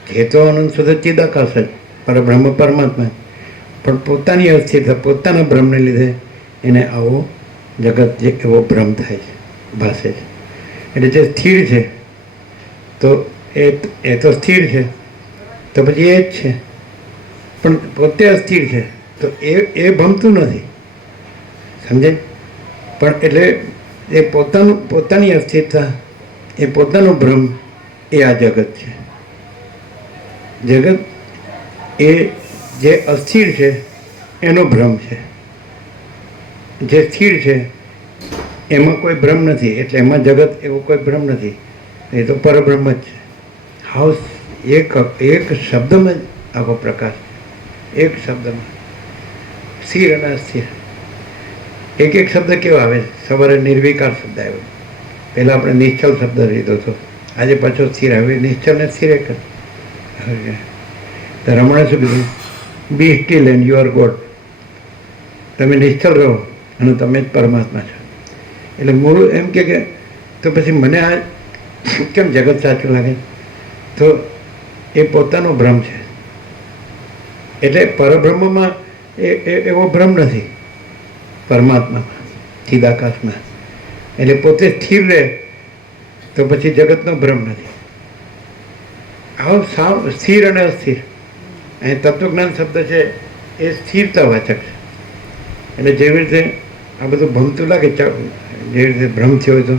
છે, તો અનંત શુદ્ધ ચિદાકાશ જ પરબ્રહ્મ પરમાત્મા. પણ પોતાની અસ્થિરતા, પોતાના ભ્રમને લીધે એને આવો જગત જે એવો ભ્રમ થાય છે, ભાસે છે. એટલે જે સ્થિર છે તો એ તો સ્થિર છે, તો પછી એ જ છે. પણ પોતે અસ્થિર છે તો એ ભમતું નથી, સમજે? પણ એટલે એ પોતાની અસ્થિરતા, એ પોતાનો ભ્રમ, એ આ જગત છે. જગત એ જે અસ્થિર છે એનો ભ્રમ છે, જે સ્થિર છે એમાં કોઈ ભ્રમ નથી, એટલે એમાં જગત એવો કોઈ ભ્રમ નથી, એ તો પરબ્રહ્મ જ છે. હાઉસ એક શબ્દમાં જ આખો પ્રકાશ, એક શબ્દમાં સ્થિર અને અસ્થિર. એક શબ્દ કેવો આવે? સવારે નિર્વિકાર શબ્દ આવ્યો, પહેલાં આપણે નિશ્ચલ શબ્દ લીધો હતો, આજે પાછો સ્થિર આવ્યો. નિશ્ચલ ને સ્થિર એક જ. તો રમણે શું કીધું? Be still and you are God. તમે નિશ્ચલ રહો અને તમે જ પરમાત્મા છો. એટલે મૂળ એમ કે તો પછી મને આ કેમ જગત સાચું લાગે? તો એ પોતાનો ભ્રમ છે. એટલે પરબ્રહ્મમાં એવો ભ્રમ નથી, પરમાત્મામાં ચિદાકાશમાં. એટલે પોતે સ્થિર રહે તો પછી જગતનો ભ્રમ નથી. આવો સાવ સ્થિર અને અસ્થિર. અહીં તત્વજ્ઞાન શબ્દ છે એ સ્થિરતા વાચક છે. એટલે જેવી રીતે આ બધું ભમતું લાગે, જેવી રીતે ભ્રમ થયો હોય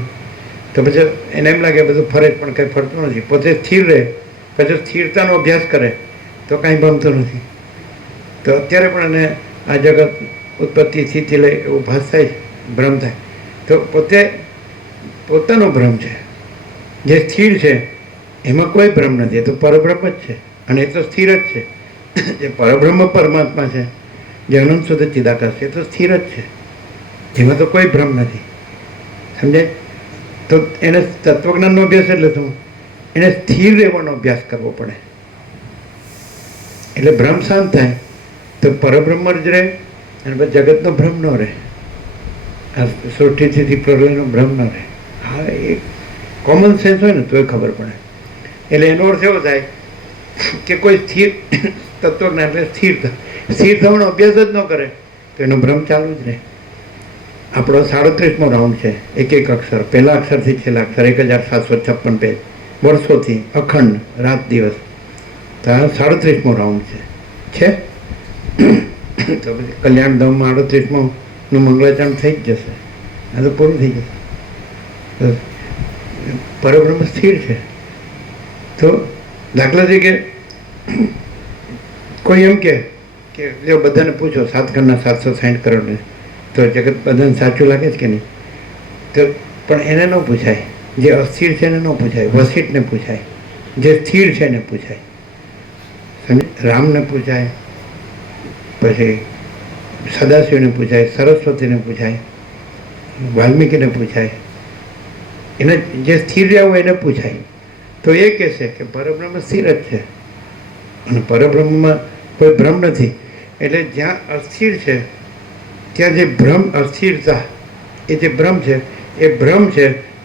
તો પછી એને એમ લાગે બધું ફરે પણ કંઈ ફરતું નથી. પોતે સ્થિર રહે પછી સ્થિરતાનો અભ્યાસ કરે તો કાંઈ ભમતું નથી. તો અત્યારે પણ એને આ જગત ઉત્પત્તિ સ્થિતિ લઈ એવું ભાસ થાય, ભ્રમ થાય. તો પોતે પોતાનો ભ્રમ છે. જે સ્થિર છે એમાં કોઈ ભ્રમ નથી, એ તો પરબ્રહ્મ જ છે અને એ તો સ્થિર જ છે. જે પરબ્રહ્મ પરમાત્મા છે, જે અનંત શુદ્ધ ચિદાકાશ છે, એ તો સ્થિર જ છે, એમાં તો કોઈ ભ્રમ નથી. સમજાય? તો એને તત્વજ્ઞાનનો અભ્યાસ એટલે શું? એને સ્થિર રહેવાનો અભ્યાસ કરવો પડે. એટલે ભ્રમ શાંત થાય તો પરબ્રહ્મ જ રહે અને પછી જગતનો ભ્રમ ન રહે, આ સૃષ્ટિથી પ્રલયનો ભ્રમ ન રહે. હા, એ કોમન સેન્સ હોય ને તોય ખબર પડે. એટલે એનો અર્થ એવો થાય કે કોઈ સ્થિર તત્વજ્ઞાન એટલે સ્થિર થવાનો અભ્યાસ જ ન કરે તો એનો ભ્રમ ચાલુ જ રહે. આપણો 37મો રાઉન્ડ છે, એક અક્ષર, પહેલા અક્ષરથી છેલ્લા અક્ષર, 1756 પેજ, વર્ષોથી અખંડ રાત દિવસ. તો આ 37મો રાઉન્ડ છે. તો પછી કલ્યાણધામમાં 38મો નું મંગળાચરણ થઈ જ જશે. આ તો પૂરું થઈ જશે. પરબ્રહ્મ સ્થિર છે. તો દાખલા તરીકે કોઈ એમ કે જો બધાને પૂછો 7 ખંડના 760 કરોડને, તો જગત બધાને સાચું લાગે છે કે નહીં? તો પણ એને ન પૂછાય. જે અસ્થિર છે એને ન પૂછાય, વસિષ્ઠને પૂછાય. જે સ્થિર છે એને પૂછાય. રામને પૂછાય, પછી સદાશિવને પૂછાય, સરસ્વતીને પૂછાય, વાલ્મીકીને પૂછાય. એને જે સ્થિર રહ્યા હોય એને પૂછાય. તો એ કહેશે કે પરબ્રહ્મ સ્થિર જ છે અને પરબ્રહ્મમાં કોઈ ભ્રમ નથી. એટલે જ્યાં અસ્થિર છે ત્યાં જે ભ્રમ, અસ્થિરતા, એ જે ભ્રમ છે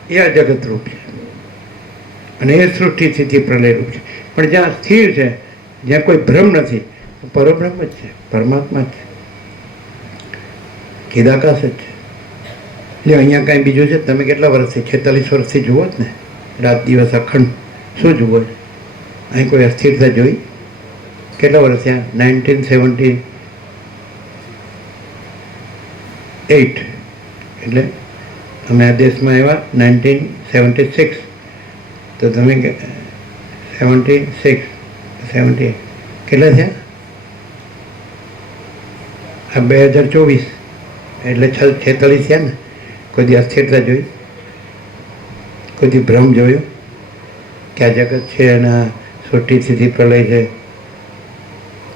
એ આ જગતરૂપ છે અને એ સૃષ્ટિ સ્થિતિ પ્રલયરૂપ છે. પણ જ્યાં સ્થિર છે, જ્યાં કોઈ ભ્રમ નથી, પરબ્રહ્મ જ છે, પરમાત્મા જ છે, ચિદાકાશ જ છે. એટલે અહીંયા કાંઈ બીજું છે? તમે કેટલા વર્ષથી? 46 વર્ષથી જુઓ જ ને, રાત દિવસ અખંડ. શું જુઓ? અહીં કોઈ અસ્થિરતા જોઈ? કેટલા વર્ષ થયા? 1978. એટલે અમે આ દેશમાં આવ્યા 1976. તો તમે 76, 78 કેટલા થયા? આ 2024 એટલે 46 થયા ને. કોઈ દી અસ્થિરતા જોઈ? કોઈ દી ભ્રમ જોયો કે આ જગત છે અને આ સૃષ્ટિ સ્થિતિ પ્રલય છે,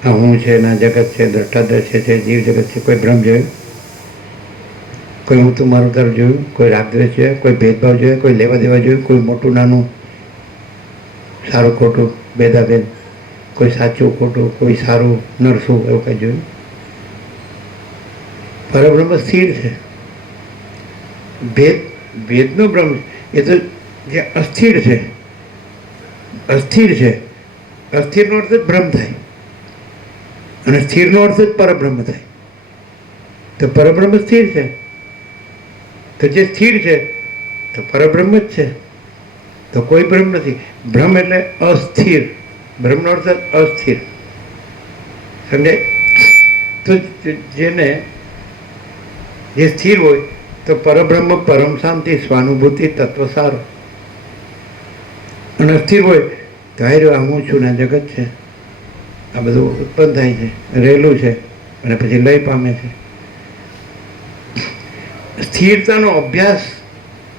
આ હું છે અને આ જગત છે, દ્રષ્ટાદ્રશ્ય છે, જીવ જગત છે? કોઈ ભ્રમ જોયો? કોઈ હું તું મારું તારું જોયું? કોઈ રાગદ્વેષ જોયા? કોઈ ભેદભાવ જોયા? કોઈ લેવા દેવા જોયું? કોઈ મોટું નાનું, સારું ખોટું, ભેદાભેદ, કોઈ સાચું ખોટું, કોઈ સારું નરસું, એવું કંઈ જોયું? પરબ્રહ્મ સ્થિર છે. ભેદનો બ્રહ્મ એ તો જે અસ્થિર છે, અસ્થિર છે. અસ્થિરનો અર્થ જ ભ્રમ થાય અને સ્થિરનો અર્થ જ પરબ્રહ્મ થાય. તો પરબ્રહ્મ સ્થિર છે. તો જે સ્થિર છે તો પરબ્રહ્મ જ છે. તો કોઈ ભ્રમ નથી. ભ્રમ એટલે અસ્થિર. ભ્રમનો અર્થ અસ્થિર. સમજાય? તો જે સ્થિર હોય તો પરબ્રહ્મ, પરમ શાંતિ, સ્વાનુભૂતિ, તત્વ સારો. અને અસ્થિર હોય તો હાર્યો આ હું છું ને જગત છે. આ બધું ઉત્પન્ન થાય છે, રહેલું છે અને પછી લય પામે છે. સ્થિરતાનો અભ્યાસ,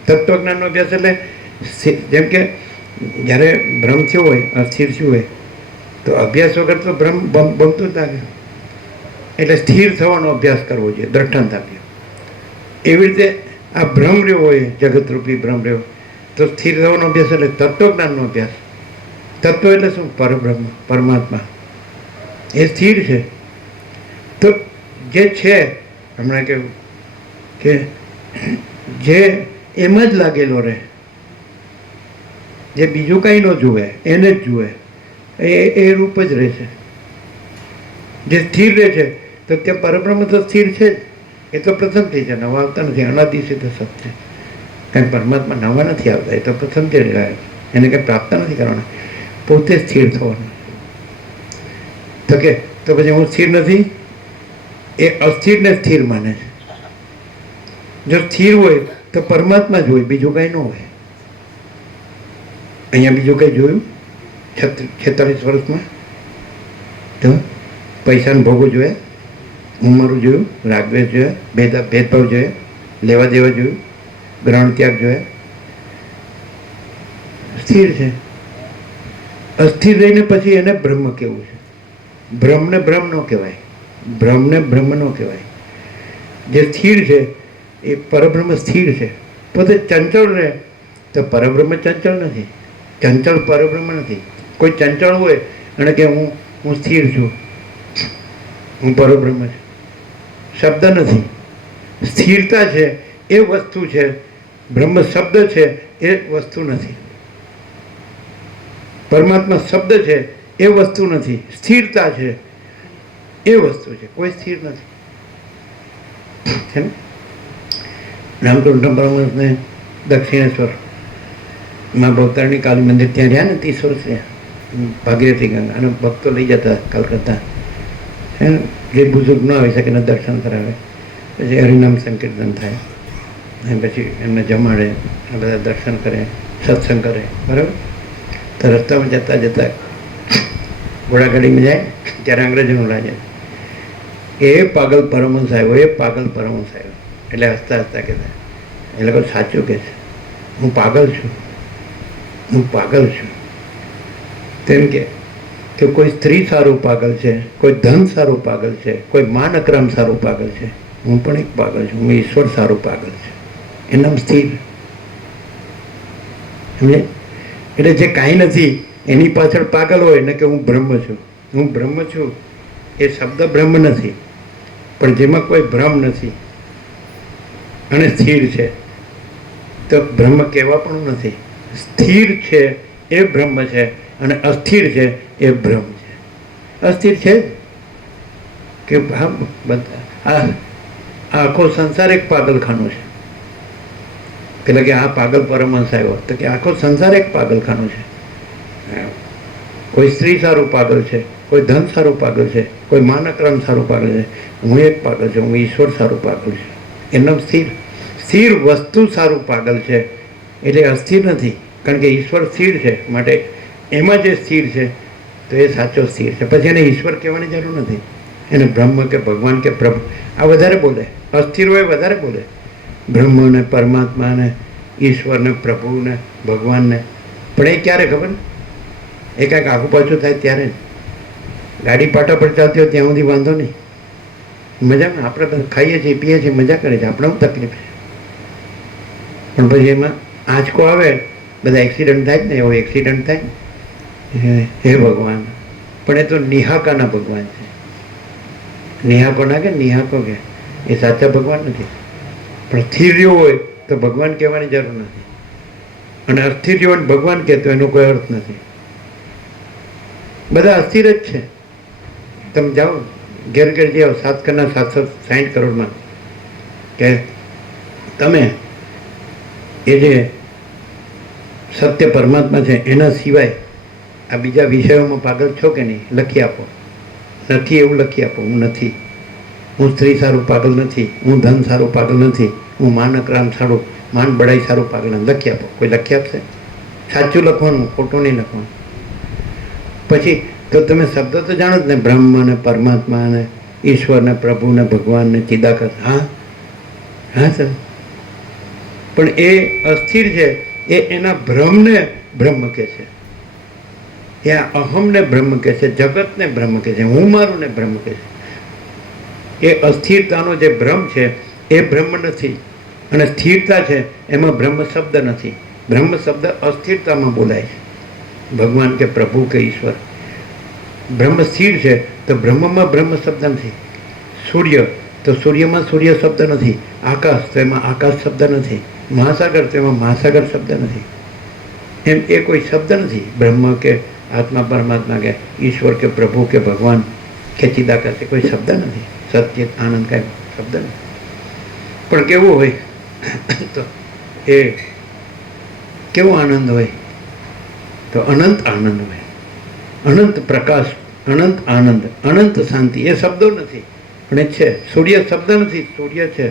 તત્વજ્ઞાનનો અભ્યાસ એટલે જેમ કે જ્યારે ભ્રમ થયો હોય, અસ્થિર થયું હોય, તો અભ્યાસ વગર તો ભ્રમ બનતું જ લાગે. એટલે સ્થિર થવાનો અભ્યાસ કરવો જોઈએ, દ્રષ્ટાંત આપ્યો. એવી રીતે આ ભ્રમ રહ્યો હોય, જગતરૂપી ભ્રમ રહ્યો, તો સ્થિર થવાનો અભ્યાસ એટલે તત્વજ્ઞાનનો અભ્યાસ. તત્વ એટલે શું? પરબ્રહ્મ, પરમાત્મા. એ સ્થિર છે. તો જે છે, હમણાં કેવું કે જે એમ જ લાગેલો રહે, જે બીજું કંઈ ન જુએ, એને જ જુએ, એ રૂપ જ રહેશે. જે સ્થિર રહે છે, તો ત્યાં પરબ્રહ્મ તો સ્થિર છે જ. એ તો પ્રથમથી છે, નવા આવતા નથી. અનાદિ સિદ્ધ સત છે. કારણ પરમાત્મા નવા નથી આવતા, એ તો પ્રથમથી રહ્યા છે. એને કંઈ પ્રાપ્ત નથી કરવાના, પોતે સ્થિર થવાનું. તો કે તો પછી હું સ્થિર નથી, એ અસ્થિરને સ્થિર માને છે. જો સ્થિર હોય તો પરમાત્મા જ હોય, બીજું કાંઈ ન હોય. અહીંયા બીજું કંઈ જોયું 46 વર્ષમાં? તો પૈસાને ભોગવું જોઈએ, ઉંમરું જોયું, રાગદ્વેષ જોયા, ભેદભાવ જોયા, લેવા દેવા જોયું, ગ્રહણ ત્યાગ જોયા. સ્થિર છે. અસ્થિર રહીને પછી એને બ્રહ્મ કહેવું છે. બ્રહ્મને બ્રહ્મ ન કહેવાય, બ્રહ્મને બ્રહ્મ ન કહેવાય. જે સ્થિર છે એ પરબ્રહ્મ સ્થિર છે. પોતે ચંચળ રહે તો પરબ્રહ્મ ચંચળ નથી, ચંચળ પરબ્રહ્મ નથી. કોઈ ચંચળ હોય અને કે હું સ્થિર છું, હું પરબ્રહ્મ છું, શબ્દ નથી. સ્થિરતા છે એ વસ્તુ છે, બ્રહ્મ શબ્દ છે એ વસ્તુ નથી. પરમાત્મા શબ્દ છે એ વસ્તુ નથી. સ્થિરતા છે એ વસ્તુ છે, કોઈ સ્થિર નથી. છે ને? રામકૃષ્ણ પરમહંસને દક્ષિણેશ્વર માં ભવતારણી કાલી મંદિર ત્યાં રહ્યા ને 30 વર્ષ રહ્યા, ભાગીરથી ગંગા, અને ભક્તો લઈ જતા કલકત્તા. જે બુઝુર્ગ ન આવી શકે એને દર્શન કરાવે, પછી હરિનામ સંકીર્તન થાય, અને પછી એમને જમાડે, બધા દર્શન કરે, સત્સંગ કરે. બરાબર? તો રસ્તામાં જતાં જતાં ઘોડાગાડીમાં જાય ત્યારે અંગ્રેજોનું રાજ, એ પાગલ પરમહંસ આવ્યો, એ પાગલ પરમહંસ આવ્યો. એટલે હસતા હસતા કહેતા, એ લોકો સાચું કહે છે, હું પાગલ છું, હું પાગલ છું. તેમ કે કોઈ સ્ત્રી સારું પાગલ છે, કોઈ ધન સારું પાગલ છે, કોઈ માન અક્રમ સારું પાગલ છે, હું પણ એક પાગલ છું, હું ઈશ્વર સારું પાગલ છે. એ નામ સ્થિર. સમજે? એટલે જે કાંઈ નથી એની પાછળ પાગલ હોય ને કે હું બ્રહ્મ છું, હું બ્રહ્મ છું. એ શબ્દ બ્રહ્મ નથી, પણ જેમાં કોઈ ભ્રમ નથી અને સ્થિર છે, તો બ્રહ્મ કહેવા પણ નથી. સ્થિર છે એ બ્રહ્મ છે, અને અસ્થિર છે એ બ્રહ્મ છે. અસ્થિર છે કે આ આખો સંસાર એક પાગલખાનું છે. પેલા કે આ પાગલ પરમહંસ આવ્યો, તો કે આખો સંસાર એક પાગલખાનું છે. કોઈ સ્ત્રી સારું પાગલ છે, કોઈ ધન સારું પાગલ છે, કોઈ માનક્રમ સારું પાગલ છે, હું એક પાગલ છું, હું ઈશ્વર સારું પાગલ છું. એમનો સ્થિર સ્થિર વસ્તુ સારું પાગલ છે, એટલે અસ્થિર નથી. કારણ કે ઈશ્વર સ્થિર છે, માટે એમાં જે સ્થિર છે તો એ સાચો સ્થિર છે. પછી એને ઈશ્વર કહેવાની જરૂર નથી. એને બ્રહ્મ કે ભગવાન કે પ્રભુ આ વધારે બોલે, અસ્થિર હોય વધારે બોલે. બ્રહ્મને, પરમાત્માને, ઈશ્વરને, પ્રભુને, ભગવાનને. પણ એ ક્યારે ખબર ને? એ કાંઈક આખું પાછું થાય ત્યારે. ગાડી પાટા પર ચાલતી હોય ત્યાં સુધી વાંધો નહીં, મજામાં આપણે બધા ખાઈએ છીએ, પીએ છીએ, મજા કરીએ છીએ, આપણે હું તકલીફ છે. પણ પછી એમાં આંચકો આવે, બધા એક્સિડન્ટ થાય જ ને, એવો એક્સિડન્ટ થાય ને, હે ભગવાન. પણ એ તો નિહાકાના ભગવાન છે. નિહાકો ના કે નિહાકો કે એ સાચા ભગવાન નથી. પણ સ્થિર રહ્યો હોય તો ભગવાન કહેવાની જરૂર નથી, અને અસ્થિર રહ્યો હોય ભગવાન કહે તો એનો કોઈ અર્થ નથી. બધા અસ્થિર જ છે. તમે જાઓ ઘેર ઘેર જાઓ, 7 કરોડના 760 કરોડમાં, કે તમે એ જે સત્ય પરમાત્મા છે એના સિવાય આ બીજા વિષયોમાં પાગલ છો કે નહીં? લખી આપો. નથી એવું લખી આપો. હું નથી. હું સ્ત્રી સારું પાગલ નથી, હું ધન સારું પાગલ નથી, હું માન અક્રામ સારું, માન બડાઈ સારું પાગલ નથી. લખી આપો. કોઈ લખી આપશે? સાચું લખવાનું, ખોટું નહીં લખવાનું. પછી તો તમે શબ્દો તો જાણો જ ને, બ્રહ્મ ને પરમાત્મા ને ઈશ્વર ને પ્રભુ ને ભગવાન ને ચિદાકાશ. હા હા સર, પણ એ અસ્થિર છે, એ એના ભ્રમને બ્રહ્મ કે છે, એ આ અહમને બ્રહ્મ કે છે, જગતને બ્રહ્મ કે છે, હું મારું ને બ્રહ્મ કે છે. એ અસ્થિરતાનો જે ભ્રમ છે એ બ્રહ્મ નથી, અને સ્થિરતા છે એમાં બ્રહ્મ શબ્દ નથી. બ્રહ્મ શબ્દ અસ્થિરતામાં બોલાય છે. ભગવાન કે પ્રભુ કે ઈશ્વર બ્રહ્મ સ્થિર છે તો બ્રહ્મમાં બ્રહ્મ શબ્દ નથી. સૂર્ય તો સૂર્યમાં સૂર્ય શબ્દ નથી. આકાશ તો એમાં આકાશ શબ્દ નથી. મહાસાગર તો એમાં મહાસાગર શબ્દ નથી. એમ એ કોઈ શબ્દ નથી. બ્રહ્મ કે આત્મા પરમાત્મા કે ઈશ્વર કે પ્રભુ કે ભગવાન કે ચિદાકાશ એ કોઈ શબ્દ નથી. સત્ય આનંદ કાંઈ શબ્દ નથી. પણ કેવું હોય તો એ કેવો આનંદ હોય તો અનંત આનંદ હોય, અનંત પ્રકાશ, અનંત આનંદ, અનંત શાંતિ. એ શબ્દો નથી પણ એ છે. સૂર્ય શબ્દ નથી, સૂર્ય છે.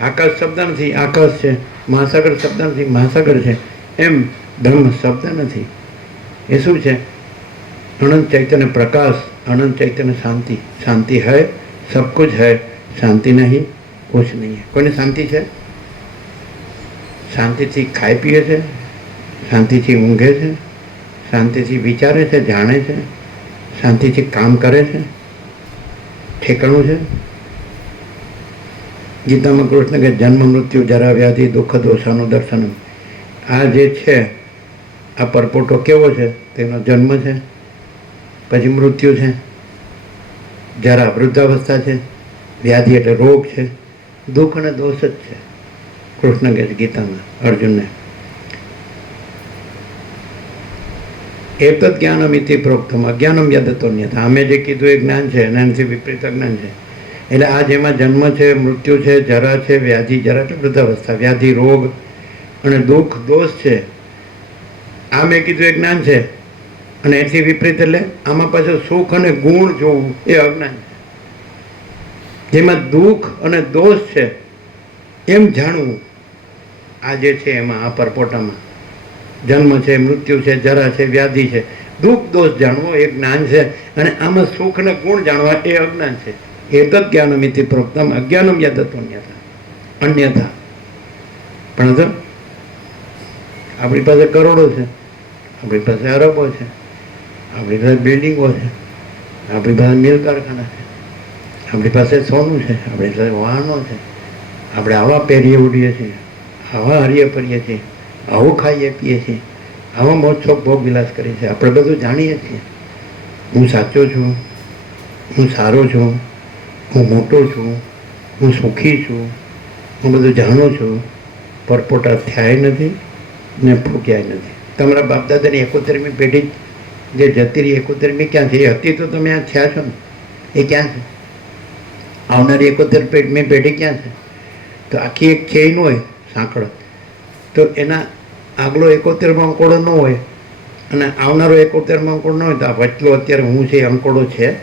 આકાશ શબ્દ નથી, આકાશ છે. મહાસાગર શબ્દ નથી, મહાસાગર છે. એમ બ્રહ્મ શબ્દ નથી. એ શું છે? अनंत चैतन्य प्रकाश, अनंत चैतन्य शांति. शांति है, सब कुछ है. शांति नहीं, कुछ नहीं है. कोई शांति है? શાંતિથી ખાઈ પીએ છે, શાંતિથી ઊંઘે છે, શાંતિથી વિચારે છે, જાણે છે, શાંતિથી કામ કરે છે, ઠેકાણું છે? ગીતામાં કૃષ્ણ કે જન્મ મૃત્યુ જરા વ્યાધિ દુઃખ દોષાનું દર્શન. આ જે છે આ પરપોટો કેવો છે? તેનો જન્મ છે, પછી મૃત્યુ છે, જરા વૃદ્ધાવસ્થા છે, વ્યાધિ એટલે રોગ છે, દુઃખ અને દોષ જ છે. કૃષ્ણ કહે છે ગીતામાં અર્જુનને, એતદ જ્ઞાનમિતિ પ્રોક્તમ અજ્ઞાનમ યદતોન્યથા. અમે જે કીધું એ જ્ઞાન છે, એનાથી વિપરીત અજ્ઞાન છે. એટલે આ જેમાં જન્મ છે, મૃત્યુ છે, જરા છે, વ્યાધિ, જરા એટલે વૃદ્ધાવસ્થા, વ્યાધિ, રોગ અને દુઃખ દોષ છે, આ મેં કીધું એ જ્ઞાન છે. અને એથી વિપરીત એટલે આમાં પાછું સુખ અને ગુણ જોવું એ અજ્ઞાન છે. જેમાં દુઃખ અને દોષ છે એમ જાણવું આ જે છે એમાં આ પરપોટામાં જન્મ છે, મૃત્યુ છે, જરા છે, વ્યાધિ છે, દુઃખ દોષ જાણવો એ જ્ઞાન છે. અને આમાં સુખ અને ગુણ જાણવા એ અજ્ઞાન છે. એતદ જ્ઞાનમિતિ પ્રોક્તમ અજ્ઞાનમ યદતોન્યથા. અન્યથા પણ તો આપણી પાસે કરોડો છે, આપણી પાસે અરબો છે, આપણી પાસે બિલ્ડિંગો છે, આપણી પાસે મિલ કારખાના છે, આપણી પાસે સોનું છે, આપણી પાસે વાહનો છે, આપણે આવા પહેરીએ ઉડીએ છીએ, આવા હરીએ ફરીએ છીએ, આવું ખાઈએ પીએ છીએ, આવા મોજશોખ ભોગ વિલાસ કરીએ છીએ. આપણે બધું જાણીએ છીએ. હું સાચો છું, હું સારો છું, હું મોટો છું, હું સુખી છું, હું બધું જાણું છું. પરપોટા થયા નથી ને ફૂક્યા નથી. તમારા બાપદાદાની 71મી પેઢી જે જતી રહી, 71મી ક્યાં છે? એ હતી તો તમે આ થયા છો ને, એ ક્યાં છે? આવનારી 71મી પેઢી ક્યાં છે? તો આખી એક ચેઇન હોય સાંકળ, તો એના આગલો 71માં અંકોડો ન હોય અને આવનારો 71માં અંકોડો ન હોય તો આ વચલો અત્યારે હું છે એ અંકોડો છે?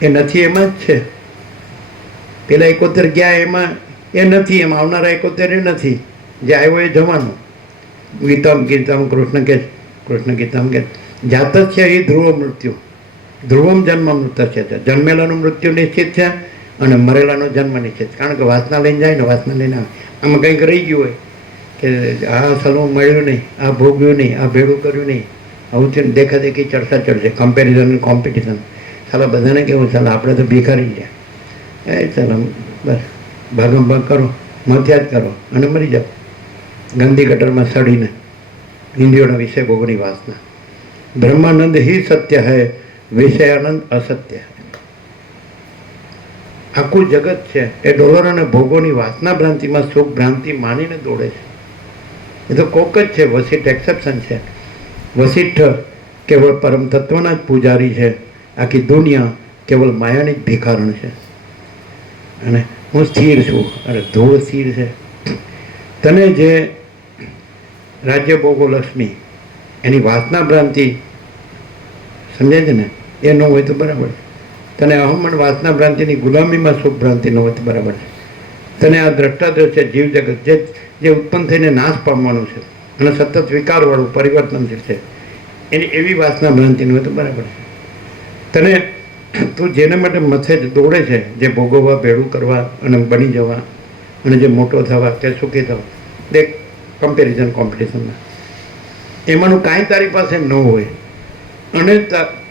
એ નથી, એમાં જ છે. પેલા 71 ગયા એમાં એ નથી, એમ આવનારા 71 એ નથી. જે આવ્યો એ જવાનો. ગીતામાં કૃષ્ણ ગીતામાં કે જાત છે એ ધ્રુવ મૃત્યુ, ધ્રુવમ જન્મ મૃત છે. જન્મેલાનું મૃત્યુ નિશ્ચિત છે અને મરેલાનો જન્મ નિશ્ચિત. કારણ કે વાસના લઈને જાય ને, વાસના લઈને આવે. આમાં કંઈક રહી ગયું હોય કે આ સલવું મળ્યું નહીં, આ ભોગ્યું નહીં, આ ભેળું કર્યું નહીં, આવું છે ને દેખાદેખી ચડતા ચડશે, કમ્પેરિઝન કોમ્પિટિશન. સાલા બધાને કેવું, સાલા આપણે તો ભિખારી ગયા, એ ચાલો બસ ભાગમ ભાગ કરો, મધ્યાજ કરો અને મરી જાઓ ગંદી ગટરમાં સડીને. ઇન્દ્રિયોના વિષય ભોગની વાસના. બ્રહ્માનંદ હિ સત્ય હૈ, વિષયાનંદ અસત્ય હૈ. આખું જગત છે એ ડોલર અને ભોગોની વાસના ભ્રાંતિમાં સુખ ભ્રાંતિ માનીને દોડે છે. એ તો કોક જ છે, વસિષ્ઠ એક્સેપ્શન છે. વસિષ્ઠ કેવળ પરમ તત્વના જ પૂજારી છે. આખી દુનિયા કેવળ માયાની જ ભિખારણ છે. અને હું સ્થિર છું, અરે ધૂળ સ્થિર છે. તને જે રાજ્ય ભોગો લક્ષ્મી એની વાસના ભ્રાંતિ સમજાય છે ને, એ ન હોય તો બરાબર છે. તને અહમણ વાસના ભ્રાંતિની ગુલામીમાં સુખ ભ્રાંતિ ન હોય તો બરાબર છે. તને આ દ્રષ્ટાદ્રશ્ય જીવ જગત જે ઉત્પન્ન થઈને નાશ પામવાનું છે અને સતત વિકારવાળું પરિવર્તનશીલ છે, એની એવી વાસના ભ્રાંતિ ન હોય તો બરાબર છે. તને તું જેના માટે મથે જ દોડે છે, જે ભોગવવા, ભેળું કરવા અને બની જવા અને જે મોટો થવા કે સુખી થવા, દેખ કમ્પેરિઝન કોમ્પિટિશનમાં એમાંનું કાંઈ તારી પાસે ન હોય અને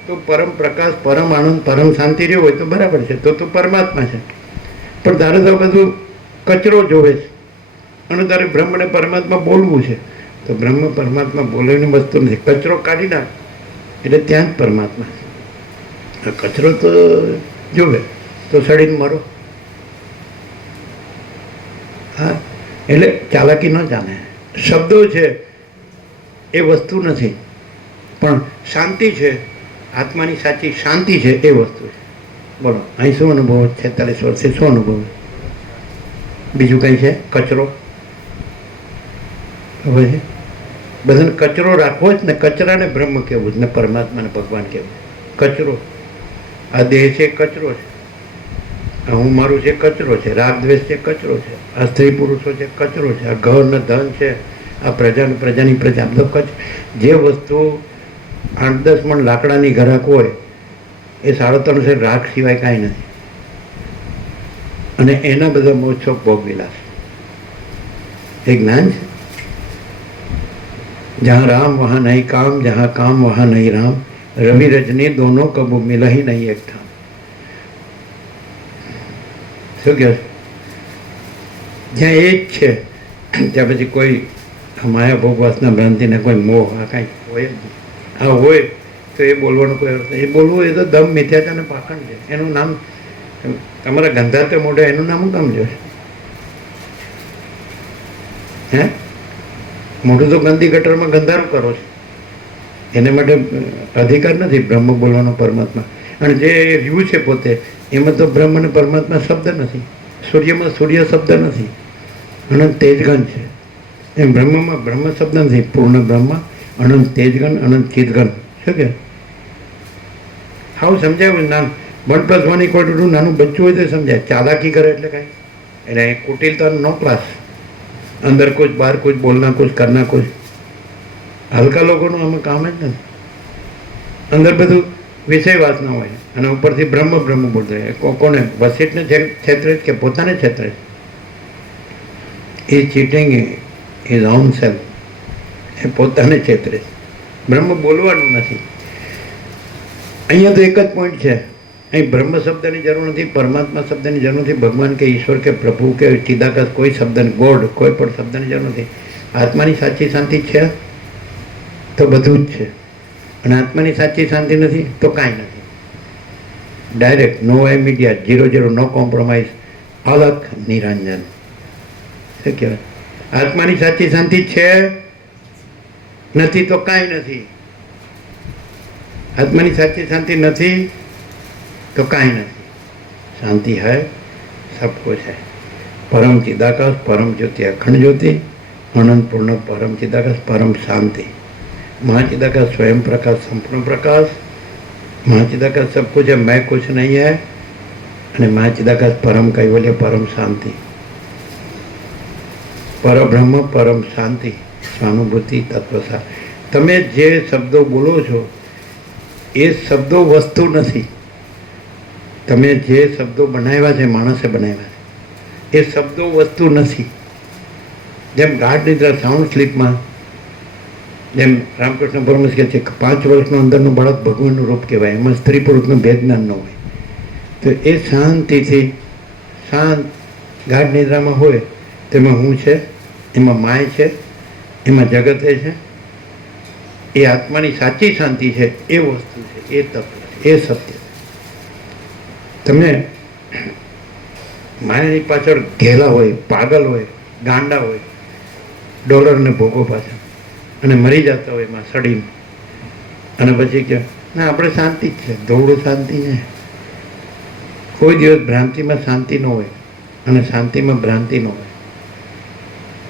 તું પરમ પ્રકાશ, પરમ આનંદ, પરમ શાંતિ રહ્યો હોય તો બરાબર છે, તો તું પરમાત્મા છે. પણ તારે તો બધું કચરો જોવે છે અને તારે બ્રહ્મ અને પરમાત્મા બોલવું છે. તો બ્રહ્મ પરમાત્મા બોલવાની વસ્તુ નથી. કચરો કાઢી નાખ એટલે ત્યાં જ પરમાત્મા છે. કચરો તો જોવે તો સડીને મરો. હા, એટલે ચાલાકી ન ચાલે. શબ્દો છે એ વસ્તુ નથી, પણ શાંતિ છે, આત્માની સાચી શાંતિ છે એ વસ્તુ છે. બોલો, અહીં શું અનુભવ? 46 વર્ષથી શું અનુભવ? બીજું કંઈ છે? કચરો ખબર છે? બધાને કચરો રાખવો જ ને, કચરાને બ્રહ્મ કહેવું જ ને પરમાત્માને ભગવાન કહેવું. કચરો, આ દેહ છે કચરો છે, આ હું મારું છે કચરો છે, રાગ દ્વેષ છે કચરો છે, આ સ્ત્રી પુરુષો છે કચરો છે, આ ઘર ને ધન છે, આ પ્રજાની પ્રજા, બધો કચરો. જે વસ્તુ 8-10 મણ લાકડાની ઘરાક હોય એ 3.5 રાખ સિવાય કાંઈ નથી. અને એના બધા મોક્ષો ભોગવિલાસ એ જ્ઞાન છે. जहाँ राम वहाँ नहीं काम, जहाँ काम वहाँ नहीं राम, रवि रजनी दोनों कब मिला ही नहीं एक ठाम. શું કહે? જ્યાં એ જ છે ત્યાં પછી કોઈ માયા ભોગ વાસના ભ્રાંતિને કોઈ મોહ આ કાંઈ હોય જ નહીં. આ હોય તો એ બોલવાનું કોઈ અર્થ નહીં. એ બોલવું એ તો દમ મિથ્યાચાર અને પાખંડ છે. એનું નામ તમારા ગંધાતે મોઢે એનું નામ હું કામ જોશે? હે, મોઢું તો ગંદી ગટરમાં ગંધારું કરો છો. એને માટે અધિકાર નથી બ્રહ્મ બોલવાનો, પરમાત્મા. અને જે રહ્યું છે પોતે એમાં તો બ્રહ્મ અને પરમાત્મા શબ્દ નથી. સૂર્યમાં સૂર્ય શબ્દ નથી, અનંત તેજગન છે. એમ બ્રહ્મમાં બ્રહ્મ શબ્દ નથી. પૂર્ણ બ્રહ્મ, અનંત તેજગન, અનંત ચિદગન. શું કે હાવ સમજાયું? નામ 1+1 = 2 નાનું બચ્ચું હોય તો સમજાય. ચાલાકી કરે એટલે કાંઈ, એટલે કુટિલતા નો ક્લાસ. અંદર કુછ, બહાર કુછ, બોલના કુછ, કરના કુછ. હલકા લોકોનું આમાં કામ જ નથી. અંદર બધું વિષય વાસના હોય અને ઉપરથી બ્રહ્મ બ્રહ્મ બોલતો હોય. કોને? વસીટને છેતરે કે પોતાને છેતરે? એ ચીટિંગ ઇઝ ઓન સેલ્ફ. એ પોતાને છેતરે. બ્રહ્મ બોલવાનું નથી. અહીંયા તો એક જ પોઈન્ટ છે. અહીં બ્રહ્મ શબ્દની જરૂર નથી, પરમાત્મા શબ્દની જરૂર નથી, ભગવાન કે ઈશ્વર કે પ્રભુ કે ચિદાકાશ કોઈ શબ્દ, ગોડ કોઈ પણ શબ્દની જરૂર નથી. આત્માની સાચી શાંતિ છે તો બધું જ છે, અને આત્માની સાચી શાંતિ નથી તો કાંઈ નથી. ડાયરેક્ટ, નો મીડિયા, 0-0, નો કોમ્પ્રોમાઇઝ, અલગ નિરંજન. શું કહેવાય? આત્માની સાચી શાંતિ છે નથી તો કાંઈ નથી. આત્માની સાચી શાંતિ નથી तो कांई नहीं. शांति है, सब कुछ है. परम चिदाकाश, परम ज्योति, अखंड ज्योति, अनंत पूर्ण परम चिदाकाश, परम शांति. महाचिदाकाश स्वयं प्रकाश, संपूर्ण प्रकाश. महाचिदाकाश सब कुछ है, मैं कुछ नहीं है. અને महाचिदाकाश परम कैवल्य, परम शांति, परब्रह्म, परम शांति, स्वानुभूति, तत्वसा. તમે જે શબ્દો બોલો છો એ શબ્દો વસ્તુ નથી. તમે જે શબ્દો બનાવ્યા છે, માણસે બનાવ્યા છે, એ શબ્દો વસ્તુ નથી. જેમ ગાઢ નિદ્રા, સાઉન્ડ સ્લીપમાં, જેમ રામકૃષ્ણ પરમહંસ કહે છે કે 5 વર્ષનો અંદરનું બાળક ભગવાનનું રૂપ કહેવાય. એમાં સ્ત્રી પુરુષનું ભેદ જ્ઞાન ન હોય. તો એ શાંતિથી શાંત ગાઢ નિદ્રામાં હોય. તેમાં હું છે, એમાં માય છે, એમાં જગતે છે. એ આત્માની સાચી શાંતિ છે. એ વસ્તુ છે, એ તત્વ, એ સત્ય. તમે માયાની પાછળ ઘેલા હોય, પાગલ હોય, ગાંડા હોય, ડોલરને ભોગો પાછળ, અને મરી જતા હોય એમાં સડીને, અને પછી કે ના આપણે શાંતિ જ છે. દોડું શાંતિ છે. કોઈ દિવસ ભ્રાંતિમાં શાંતિ ન હોય અને શાંતિમાં ભ્રાંતિ ન હોય.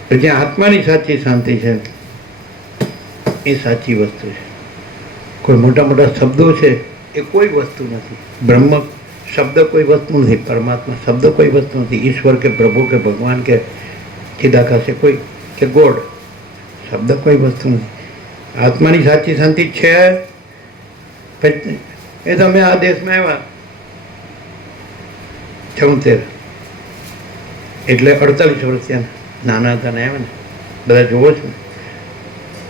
તો જ્યાં આત્માની સાચી શાંતિ છે એ સાચી વસ્તુ છે. કોઈ મોટા મોટા શબ્દો છે એ કોઈ વસ્તુ નથી. બ્રહ્મ શબ્દ કોઈ વસ્તુ નથી. પરમાત્મા શબ્દ કોઈ વસ્તુ નથી. ઈશ્વર કે પ્રભુ કે ભગવાન કે ચિદાકાશ કોઈ કે ગોડ શબ્દ કોઈ વસ્તુ નથી. આત્માની સાચી શાંતિ છે. એ તમે આ દેશમાં આવ્યા 76, એટલે 48 વર્ષ ત્યાં નાના હતા ને આવ્યા ને, બધા જોવો છો ને,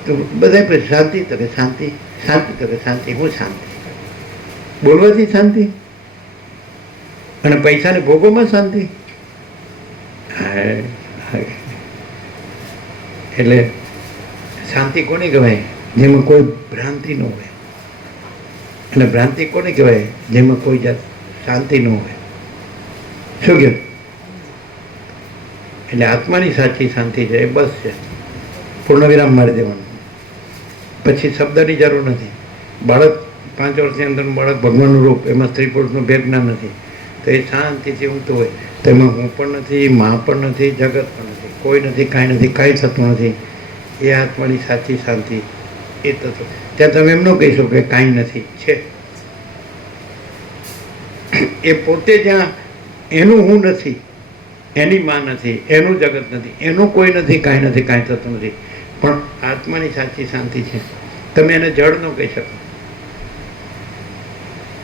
તો બધા પછી શાંતિ તો કે શાંતિ, શાંતિ તો કે શાંતિ. હું શાંતિ? બોલવાથી શાંતિ અને પૈસાને ભોગોમાં શાંતિ? એટલે શાંતિ કોને કહેવાય? જેમાં કોઈ ભ્રાંતિ ન હોય. અને ભ્રાંતિ કોને કહેવાય? જેમાં કોઈ જાત શાંતિ ન હોય. શું કહ્યું? એટલે આત્માની સાચી શાંતિ છે એ બસ છે. પૂર્ણ વિરામ મારી દેવાનું. પછી શબ્દની જરૂર નથી. બાળક 5 વર્ષની અંદરનું બાળક ભગવાનનું રૂપ, એમાં સ્ત્રી પુરુષનું ભેદ જ્ઞાન નથી, તો એ શાંતિથી ઊંઘતું હોય. તેમાં હું પણ નથી, માં પણ નથી, જગત પણ નથી, કોઈ નથી, કાંઈ નથી, કાંઈ થતું નથી. એ આત્માની સાચી શાંતિ એ તત્વ. ત્યાં તમે એમ ન કહી શકો કે કાંઈ નથી, છે. એ પોતે જ્યાં એનું હું નથી, એની માં નથી, એનું જગત નથી, એનું કોઈ નથી, કાંઈ નથી, કાંઈ થતું નથી, પણ આત્માની સાચી શાંતિ છે. તમે એને જડ ન કહી શકો.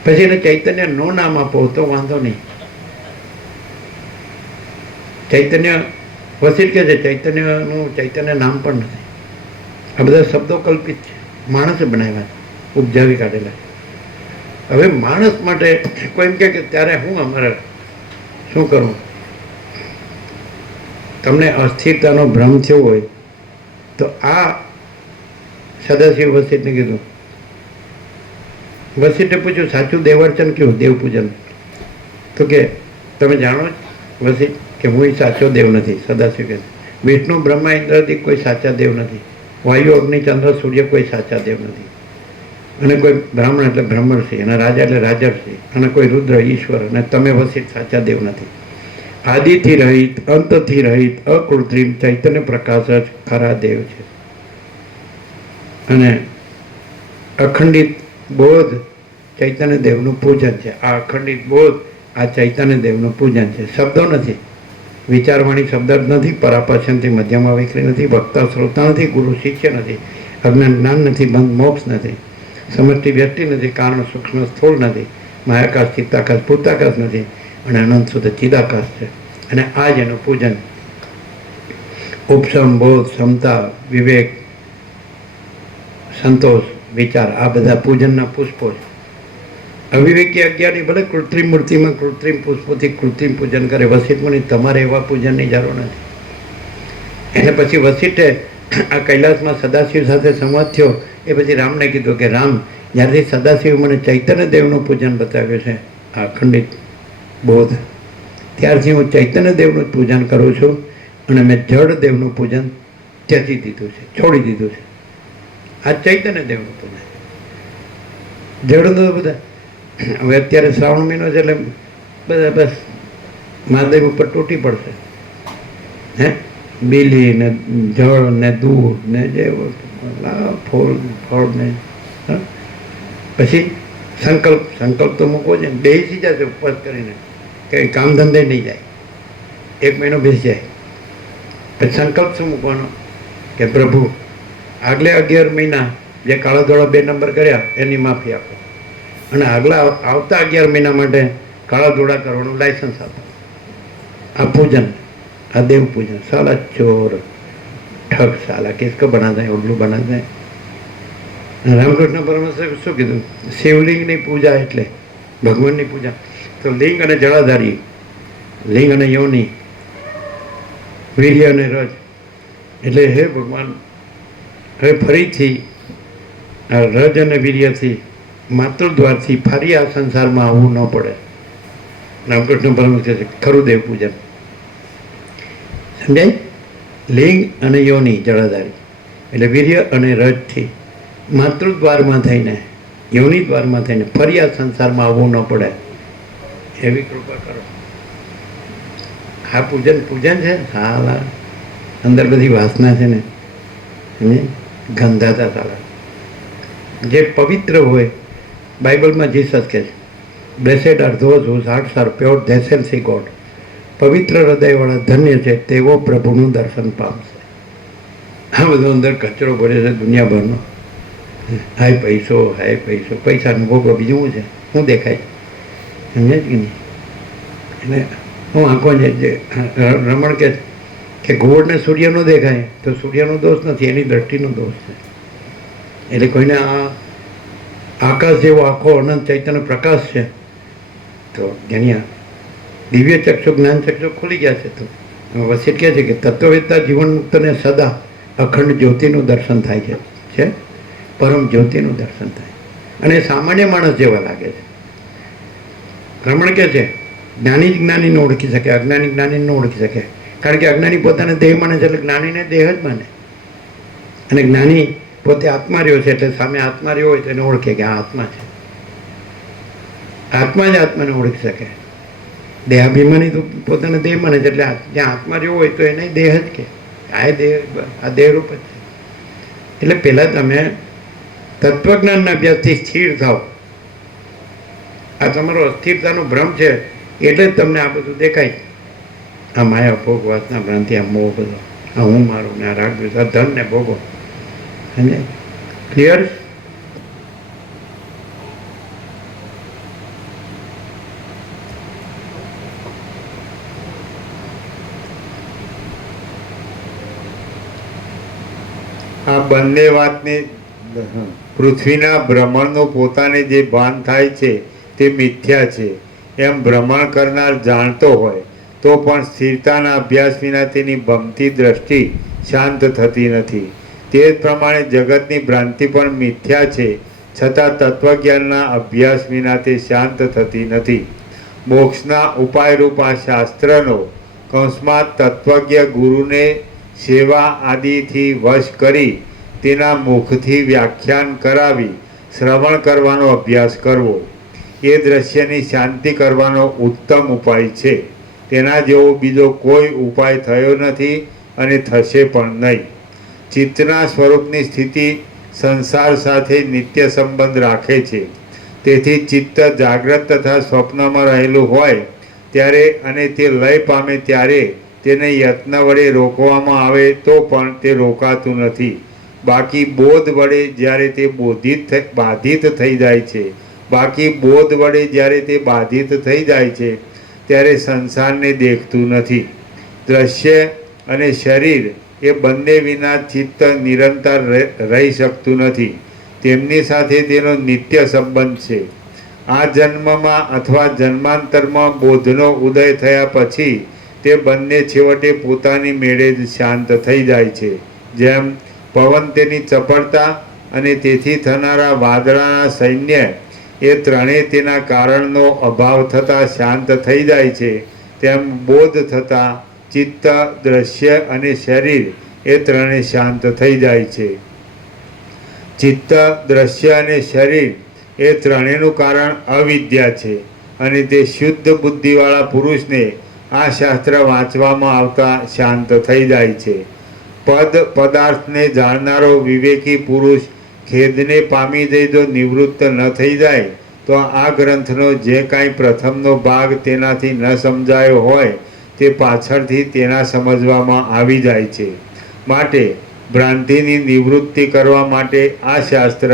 પછી એને ચૈતન્ય નો નામ આપો તો વાંધો નહીં. ચૈતન્ય વસીલ કે છે ચૈતન્યનું ચૈતન્ય નામ પણ નથી. આ બધા શબ્દો કલ્પિત છે, માણસે બનાવ્યા છે, ઉપજાવી કાઢેલા છે. હવે માણસ માટે કોઈ એમ કે ત્યારે હું અમારે શું કરું? તમને અસ્થિરતાનો ભ્રમ થયો હોય તો આ સદાશિવ વસિષ્ઠને કીધું. વસિષ્ઠે પૂછ્યું સાચું દેવાર્ચન કયું? દેવ પૂજન. તો કે તમે જાણો જ વસિષ્ઠ કે હું સાચો દેવ નથી. સદાશિવ કહે વિષ્ણુ બ્રહ્મા ઇન્દ્રથી કોઈ સાચા દેવ નથી. વાયુ અગ્નિ ચંદ્ર સૂર્ય કોઈ સાચા દેવ નથી. અને કોઈ બ્રાહ્મણ એટલે બ્રહ્મર્ષિ, અને રાજા એટલે રાજર્ષિ, અને કોઈ રુદ્ર ઈશ્વર, અને તમે વસિષ્ઠ સાચા દેવ નથી. આદિથી રહિત, અંતથી રહિત, અકૃત્રિમ ચૈતન્ય પ્રકાશ જ ખરા દેવ છે. અને અખંડિત બોધ ચૈતન્ય દેવનું પૂજન છે. આ અખંડિત બોધ આ ચૈતન્ય દેવનું પૂજન છે. શબ્દો નથી, વિચારવાણી શબ્દ જ નથી, પરાપર્શનથી મધ્યમાં વૈખરી નથી, વક્તા શ્રોતા નથી, ગુરુ શિષ્ય નથી, અજ્ઞાન જ્ઞાન નથી, બંધ મોક્ષ નથી, સમષ્ટિ વ્યક્તિ નથી, કારણ સૂક્ષ્મ સ્થૂળ નથી, માયાકાશ ચિત્તાકાશ ભૂતાકાશ નથી, અને અનંત શુદ્ધ ચિદાકાશ છે. અને આ જ એનું પૂજન. ઉપશમ, બોધ, ક્ષમતા, વિવેક, સંતોષ, વિચાર, આ બધા પૂજનના પુષ્પો છે. અવિવેકી અજ્ઞાની ભલે કૃત્રિમ મૂર્તિમાં કૃત્રિમ પુષ્પોથી કૃત્રિમ પૂજન કરે. વસિષ્ઠ મુનિ તમારે એવા પૂજનની જરૂર નથી. એને પછી વસિષ્ઠે આ કૈલાસમાં સદાશિવ સાથે સંવાદ થયો. એ પછી રામને કીધું કે રામ, જ્યારથી સદાશિવ મને ચૈતન્ય દેવનું પૂજન બતાવ્યું છે, આ અખંડિત બોધ, ત્યારથી હું ચૈતન્ય દેવનું જ પૂજન કરું છું, અને મેં જડ દેવનું પૂજન ત્યજી દીધું છે, છોડી દીધું છે. આ ચૈતન્ય દેવનું પૂજન. જડનું બધા હવે અત્યારે શ્રાવણ મહિનો છે એટલે બધા બસ મહાદેવ ઉપર તૂટી પડશે. હે બીલી ને જળ ને દૂધ ને જે ફૂલ ફળ ને પછી સંકલ્પ તો મૂકવો છે ને. બેસી જશે ઉપવાસ કરીને, કંઈ કામ ધંધે નહીં જાય, 1 મહિનો બેસી જાય. પછી સંકલ્પ શું મૂકવાનો કે પ્રભુ આગલે 11 મહિના જે કાળા ધોળા 2 નંબર કર્યા એની માફી આપો, અને આગલા આવતા 11 મહિના માટે કાળા ધોળા કરવાનું લાયસન્સ આપો. આ પૂજન, આ દેવ પૂજન. સાલા ચોર ઠગ, સાલા કિસકો બનાતા હે, ઉલ્લુ બનાતા હે. રામકૃષ્ણ પરમહંસે શું કીધું? શિવલિંગની પૂજા એટલે ભગવાનની પૂજા. તો લિંગ અને જળાધારી, લિંગ અને યોની, વીર્ય અને રજ, એટલે હે ભગવાન, હવે ફરીથી આ રજ અને વીર્યથી માતૃદ્વારથી ફરી આ સંસારમાં આવવું ન પડે. રામકૃષ્ણ પરમહંસ કહે છે ખરું દેવ પૂજન. સમજાય? લિંગ અને યોની જળાધારી એટલે વીર્ય અને રજથી માતૃદ્વારમાં થઈને, યોની દ્વારમાં થઈને ફરી આ સંસારમાં આવવું ન પડે એવી કૃપા કરો. આ પૂજન છે. સાલા અંદર બધી વાસના છે ને, ગંધાતા સાલા. જે પવિત્ર હોય, બાઇબલમાં જીસસ કહે છે blessed are those whose hearts are pure, they shall see God. પવિત્ર હૃદયવાળા ધન્ય છે, તેઓ પ્રભુનું દર્શન પામશે. આ બધો અંદર કચરો ભરે છે દુનિયાભરનો. હાય પૈસો, પૈસાનું ભોગવો, બીજું શું છે? શું દેખાય? સમજે કે નહીં? એટલે હું આંખો જે રમણ કે ગોળ ને સૂર્ય નો દેખાય તો સૂર્યનો દોષ નથી, એની દ્રષ્ટિનો દોષ છે. એટલે કોઈને આ આકાશ જેવો આખો અનંત ચૈતન્ય પ્રકાશ છે, તો જેની દિવ્ય ચક્ષુ જ્ઞાન ચક્ષુ ખુલી ગયા છે. તો વસીટ કહે છે કે તત્વવેદતા જીવન મુક્તને સદા અખંડ જ્યોતિનું દર્શન થાય છે, પરમ જ્યોતિનું દર્શન થાય, અને સામાન્ય માણસ જેવા લાગે છે. રમણ કહે છે જ્ઞાની જ જ્ઞાનીને ઓળખી શકે, અજ્ઞાની જ્ઞાનીને ઓળખી શકે. કારણ કે અજ્ઞાની પોતાને દેહ માને છે એટલે જ્ઞાનીને દેહ જ માને, અને જ્ઞાની પોતે આત્મા રહ્યો છે એટલે સામે આત્મા રહ્યો હોય તો એને ઓળખે કે આ આત્મા છે. આત્મા જ આત્માને ઓળખી શકે. દેહાભિમાની તો પોતાને દેહ માને છે એટલે જ્યાં આત્મા રહ્યો હોય તો એને દેહ જ કે આ દેહ, આ દેહરૂપ જ છે. એટલે પહેલાં તમે તત્વજ્ઞાનના અભ્યાસથી સ્થિર થાવ. આ તમારો અસ્થિરતાનો ભ્રમ છે એટલે જ તમને આ બધું દેખાય. આ માયા ભોગ, વાસના ભ્રાંતિ, આ મોહ બધો, આ હું મારું ને આ રાગ દ્વેષ, આ ધન ને ભોગો. સમજે? ક્લિયર? આ બંને વાતને પૃથ્વીના ભ્રમણનું પોતાને જે ભાન થાય છે તે મિથ્યા છે એમ ભ્રમણ કરનાર જાણતો હોય તો પણ સ્થિરતાના અભ્યાસ વિના તેની ભમતી દ્રષ્ટિ શાંત થતી નથી. તે જ પ્રમાણે જગતની ભ્રાંતિ પણ મિથ્યા છે, છતાં તત્વજ્ઞાનના અભ્યાસ વિના તે શાંત થતી નથી. મોક્ષના ઉપાયરૂપ આ શાસ્ત્રનો કૌંસમાં તત્વજ્ઞ ગુરુને સેવા આદિથી વશ કરી તેના મુખથી વ્યાખ્યાન કરાવી શ્રવણ કરવાનો અભ્યાસ કરવો એ દ્રશ્યની શાંતિ કરવાનો ઉત્તમ ઉપાય છે. તેના જેવો બીજો કોઈ ઉપાય થયો નથી અને થશે પણ નહીં. ચિત્તના સ્વરૂપની સ્થિતિ સંસાર સાથે નિત્ય સંબંધ રાખે છે. તેથી ચિત્ત જાગ્રત તથા સ્વપ્નમાં રહેલું હોય ત્યારે અને તે લય પામે ત્યારે તેને યત્ન વડે રોકવામાં આવે તો પણ તે રોકાતું નથી. બાકી બોધ વડે જ્યારે તે બાધિત થઈ જાય છે, ત્યારે સંસારને દેખતું નથી. દ્રશ્ય અને શરીર એ બંને વિના ચિત્ત નિરંતર રહી શકતું નથી. તેમની સાથે તેનો નિત્ય સંબંધ છે. આ જન્મમાં અથવા જન્માંતરમાં બોધનો ઉદય થયા પછી તે બંને છેવટે પોતાની મેળે જ શાંત થઈ જાય છે. જેમ પવન તેની ચપળતા અને તેથી થનારા વાદળાના સૈન્ય એ ત્રણેય તેના કારણનો અભાવ થતાં શાંત થઈ જાય છે, તેમ બોધ થતાં ચિત્ત, દ્રશ્ય અને શરીર એ ત્રણેય શાંત થઈ જાય છે. ચિત્ત, દ્રશ્ય અને શરીર એ ત્રણેયનું કારણ અવિદ્યા છે, અને તે શુદ્ધ બુદ્ધિવાળા પુરુષને આ શાસ્ત્ર વાંચવામાં આવતા શાંત થઈ જાય છે. પદાર્થને જાણનારો વિવેકી પુરુષ ખેદને પામી જઈ જો નિવૃત્ત ન થઈ જાય તો આ ગ્રંથનો જે કાંઈ પ્રથમનો ભાગ તેનાથી ન સમજાયો હોય તે પાછળથી તેના સમજવામાં આવી જાય છે. માટે ભ્રાંતિની નિવૃત્તિ કરવા માટે આ શાસ્ત્ર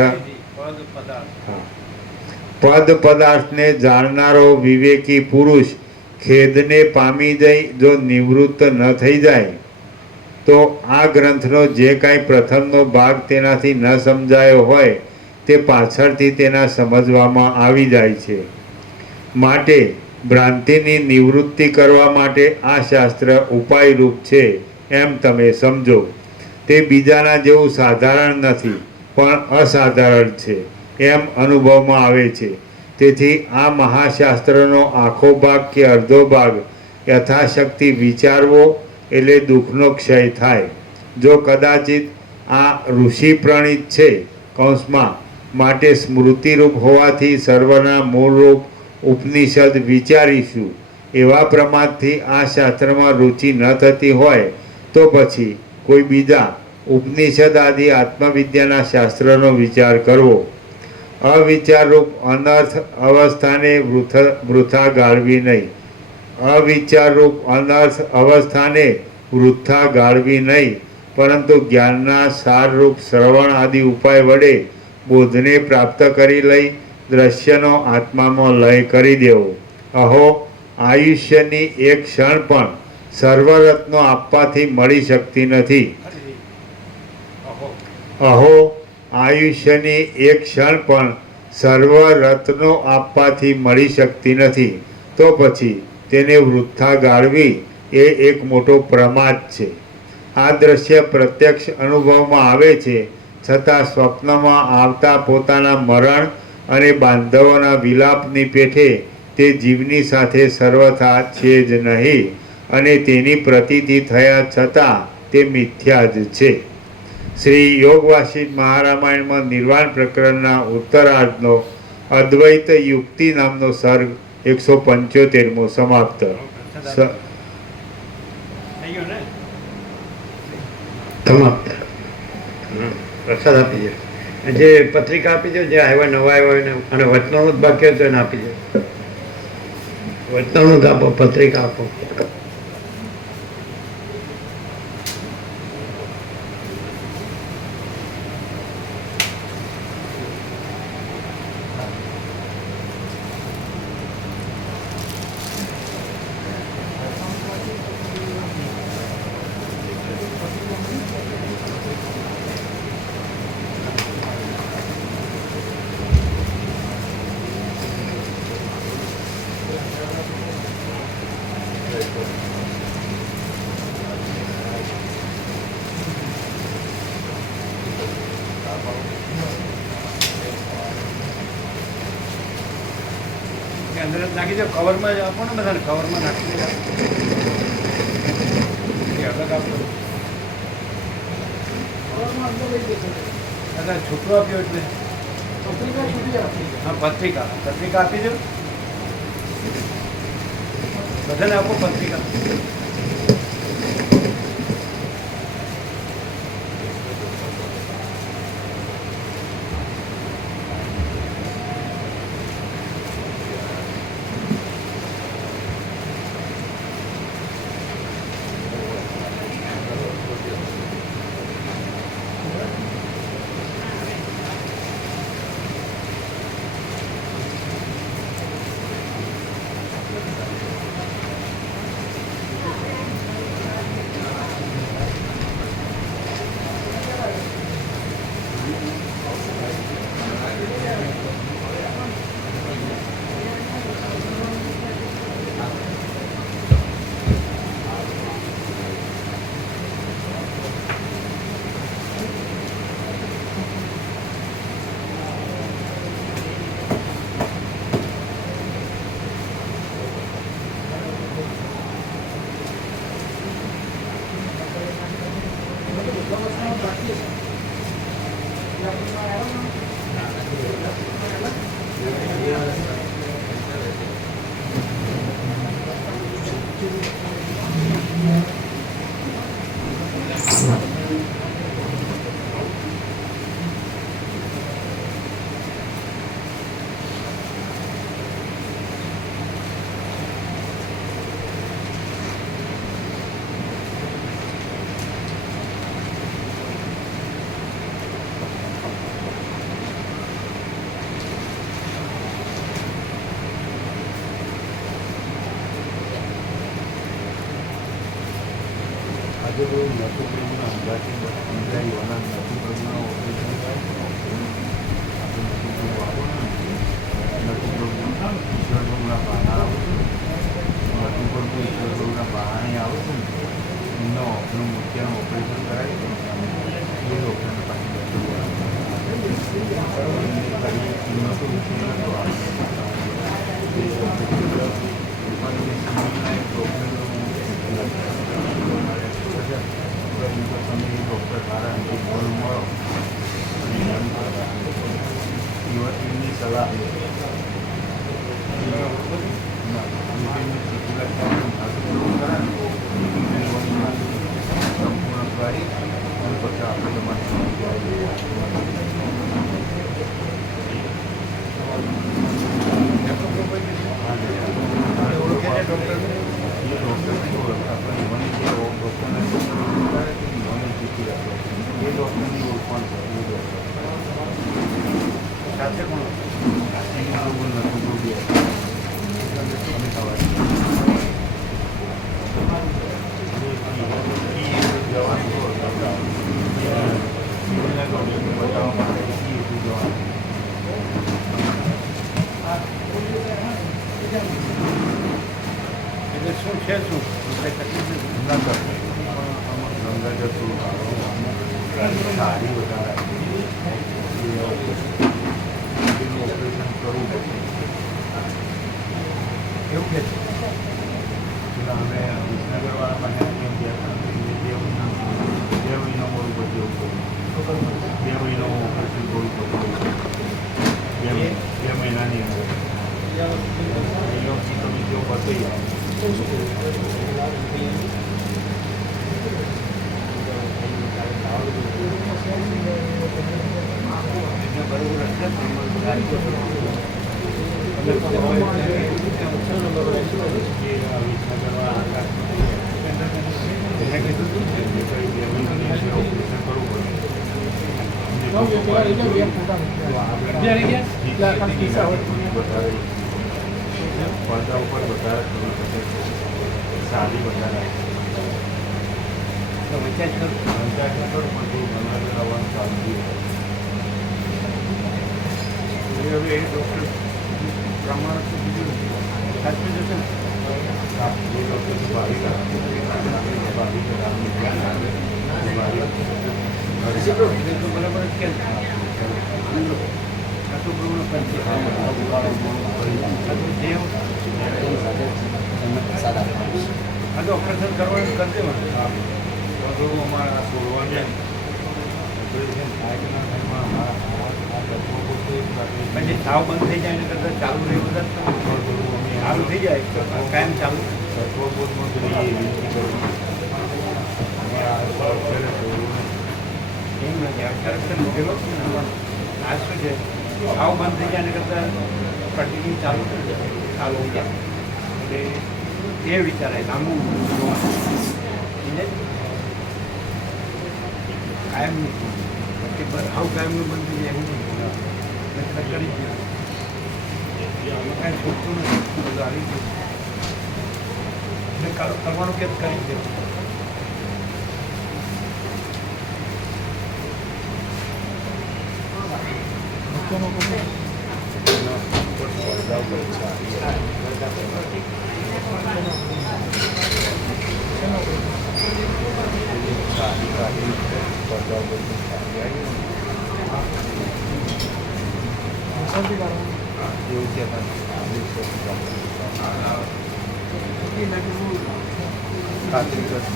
પદાર્થને જાણનારો વિવેકી પુરુષ ખેદને પામી જઈ જો નિવૃત્ત ન થઈ જાય તો આ ગ્રંથનો જે કાંઈ પ્રથમનો ભાગ તેનાથી ન સમજાયો હોય તે પાછળથી તેના સમજવામાં આવી જાય છે. માટે ભ્રાંતિની નિવૃત્તિ કરવા માટે આ શાસ્ત્ર ઉપાયરૂપ છે એમ તમે સમજો. તે બીજાના જેવું સાધારણ નથી પણ અસાધારણ છે એમ અનુભવમાં આવે છે. તેથી આ મહાશાસ્ત્રનો આખો ભાગ કે અડધો ભાગ યથાશક્તિ વિચારવો એટલે દુઃખનો ક્ષય થાય. જો કદાચિત આ ઋષિ પ્રણીત છે કૌંસમાં માટે સ્મૃતિરૂપ હોવાથી સર્વના મૂળરૂપ ઉપનિષદ વિચારીશું એવા પ્રમાદથી આ શાસ્ત્રમાં રુચિ ન થતી હોય તો પછી કોઈ બીજા ઉપનિષદ આદિ આત્મવિદ્યાના શાસ્ત્રનો વિચાર કરવો. અવિચારરૂપ અનર્થ અવસ્થાને વૃથા ગાળવી નહીં. વૃથા ગાળવી નહીં, પરંતુ જ્ઞાનના સારરૂપ શ્રવણ આદિ ઉપાય વડે બોધને પ્રાપ્ત કરી લઈ દ્રશ્યનો આત્મામાં લય કરી દેવો. અહો આયુષ્યની એક ક્ષણ પણ સર્વરત્નો આપવાથી મળી શકતી નથી. અહો આયુષ્યની એક ક્ષણ પણ સર્વરત્નો આપવાથી મળી શકતી નથી, તો પછી તેને વૃથા ગાળવી એ એક મોટો પ્રમાદ છે. આ દ્રશ્ય પ્રત્યક્ષ અનુભવમાં આવે છે, છતાં સ્વપ્નમાં આવતા પોતાના મરણ અને બાંધવોના વિલાપની પેઠે તે જીવની સાથે સર્વથા છે જ નહીં, અને તેની પ્રતીતિ થયા છતાં તે મિથ્યા જ છે. શ્રી યોગવાસિષ્ઠ મહારામાયણમાં નિર્વાણ પ્રકરણના ઉત્તરાર્ધનો અદ્વૈત યુક્તિ નામનો સર્ગ 175મો સમાપ્ત. સમાપ્ત. પ્રસાદ આપી દો. જે પત્રિકા આપી દો, જે આવ્યા નવા આવ્યા એને, અને વચનાનું જ બાકી હતું એને આપી દો. વચનાનું જ આપો, પત્રિકા આપો. અંદર જ નાખી દો, કવરમાં જ આપો ને બધાને, કવરમાં નાખી દો. અલગ આપો, છૂટું આપ્યો એટલે હા પત્રિકા આપી દો, બધાને આપો પત્રિકા. આજે કોઈ નતું પ્રભુના અંગાથી સમજાયું અને નતું પ્રભુના ઓપરેશન થાય આપણે નતું પ્રભુ આવો ને નતું પ્રભુ ઈશ્વર પ્રભુના બહાના આવે છે, નતું પ્રભુ ઈશ્વર પ્રભુના બહાને આવે છે ને એમનો ઓપનું મોતિયાનું ઓપરેશન કરાવી છે એ ઓપરેશન પાછી નતું ડૉક્ટર સારા બોલ મળો યુવતીની સલાહ સંપૂર્ણ કરી અને પછી આપણે સાથે કોણ એટલે શું છે શું કંઈ તકલીફ નથી. સારી વધારે ઓપરેશન કરવું પડશે એવું કે છે. પેલા અમે વિસનગરવાળા પાસે ગયા હતા 2 મહિના બહુ બધું એવું કર્યું 2 મહિનાનું ઓપરેશન કરવું પડતું 2 મહિનાની અંદર અહીંયાથી તમે જો બતાવી બરોબર હશે પડદા ઉપર વધારે કરવું પડે સારી વધારે વચ્ચે જ કરું. પંચાયત કરો પણ થોડું ઘણા આવવાનું ચાલુ થયું હવે એ ડૉક્ટર પ્રમાણે તો બીજું સાચવી જશે ને. એ ડૉક્ટર બરાબર જ કેમ આટલું પ્રમાણ આ તો ઓપરેશન કરવાનું કરી દેવાનું. બધું અમારા છોડવાની ઓપરેશન થાય કે ના થાય પછી થાવ બંધ થઈ જાય ને કરતાં ચાલુ રહે બધા ચાલુ થઈ જાય કાયમ ચાલુ. સત્વબોધમાં પેલી વિનંતી કરું એમ નથી અત્યારે લીધેલો જ ને. આ શું છે થાવ બંધ થઈ જાય ને કરતાં કન્ટિન્યુ ચાલુ થઈ જાય ચાલુ થઈ જાય એટલે એ વિચારાય લાંબુ કાયમ નહીં પછી આવું કાયમનું બંધ થઈ જાય એવું નહીં કરી ગયું કાંઈ છૂટતું નથી બધું આવી ગયું એટલે કરવાનું કે કરી દેવું. ખાતરી કરશે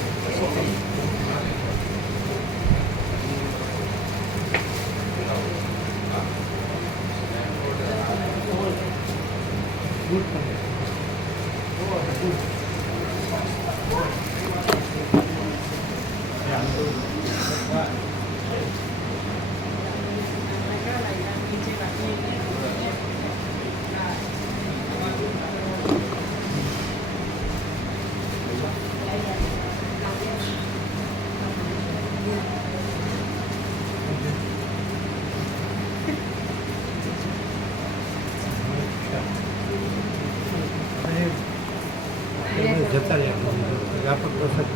જતા રહ્યા વ્યાપક પ્રસાદ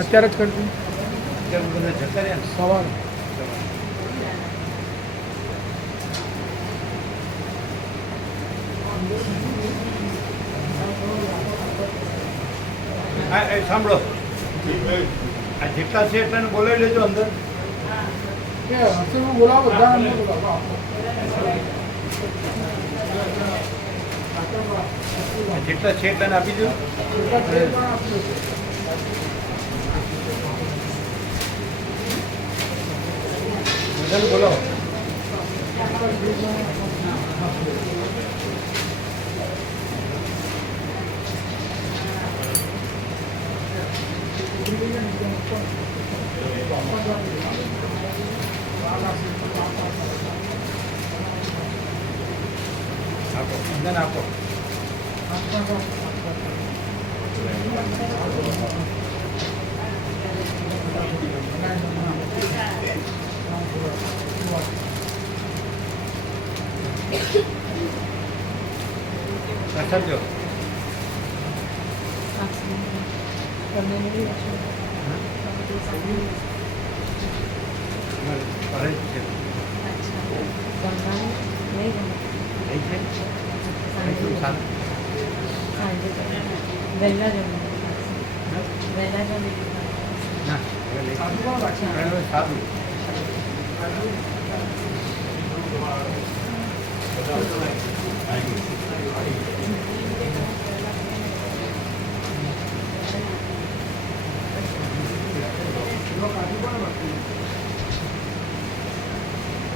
અત્યારે જ કરતી અત્યારે બધા જતા રહ્યા ને સવારે હા એ સાંભળો આ જેટલા છે એટલાને બોલાવી લેજો અંદર. કે હસીનું બોલાવો બધાને બોલાવો જેટલા છે એટલાને આપી દો. બધાને બોલાવો. આપો બધાને આપો. સમજો વહેલા જમવાનું વહેલા જમી સારું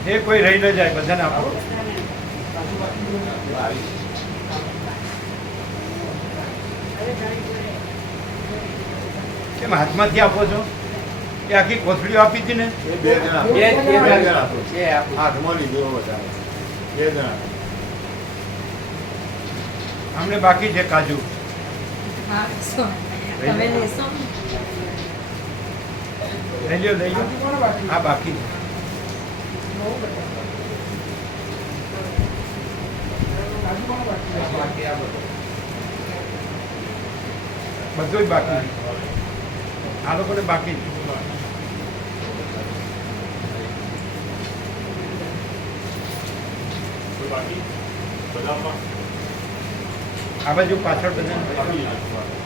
એ કોઈ રહી ન જાય બધાને આપો કેમ હાથમાંથી આપો છો એ આખી કોથળીઓ આપી હતી ને બે જણા બે જણા આપો. હાથમાં લીધું વધારે બે જણા અમને બાકી છે કાજુ હા તમે લેશો લઈ લો હા બાકી છે બધું જ બાકી છે. આ લોકોને બાકી છે કોઈ બાકી બધામાં આ બાજુ પાછળ બધા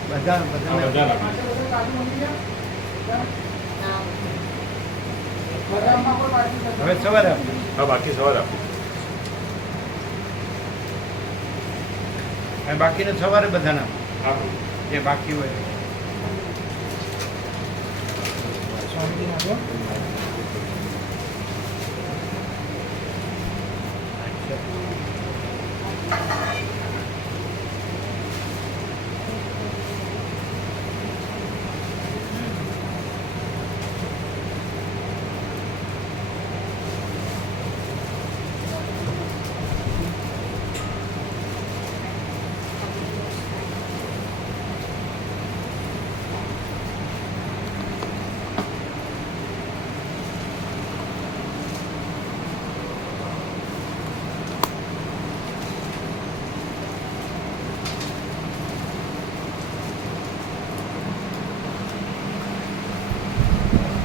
બધા બધા બધા રાખી હવે સવારે આપજો હા બાકી સવારે આપો અને બાકીને સવારે બધાને આપો આપો જે બાકી હોય સ્વામીજીને આપો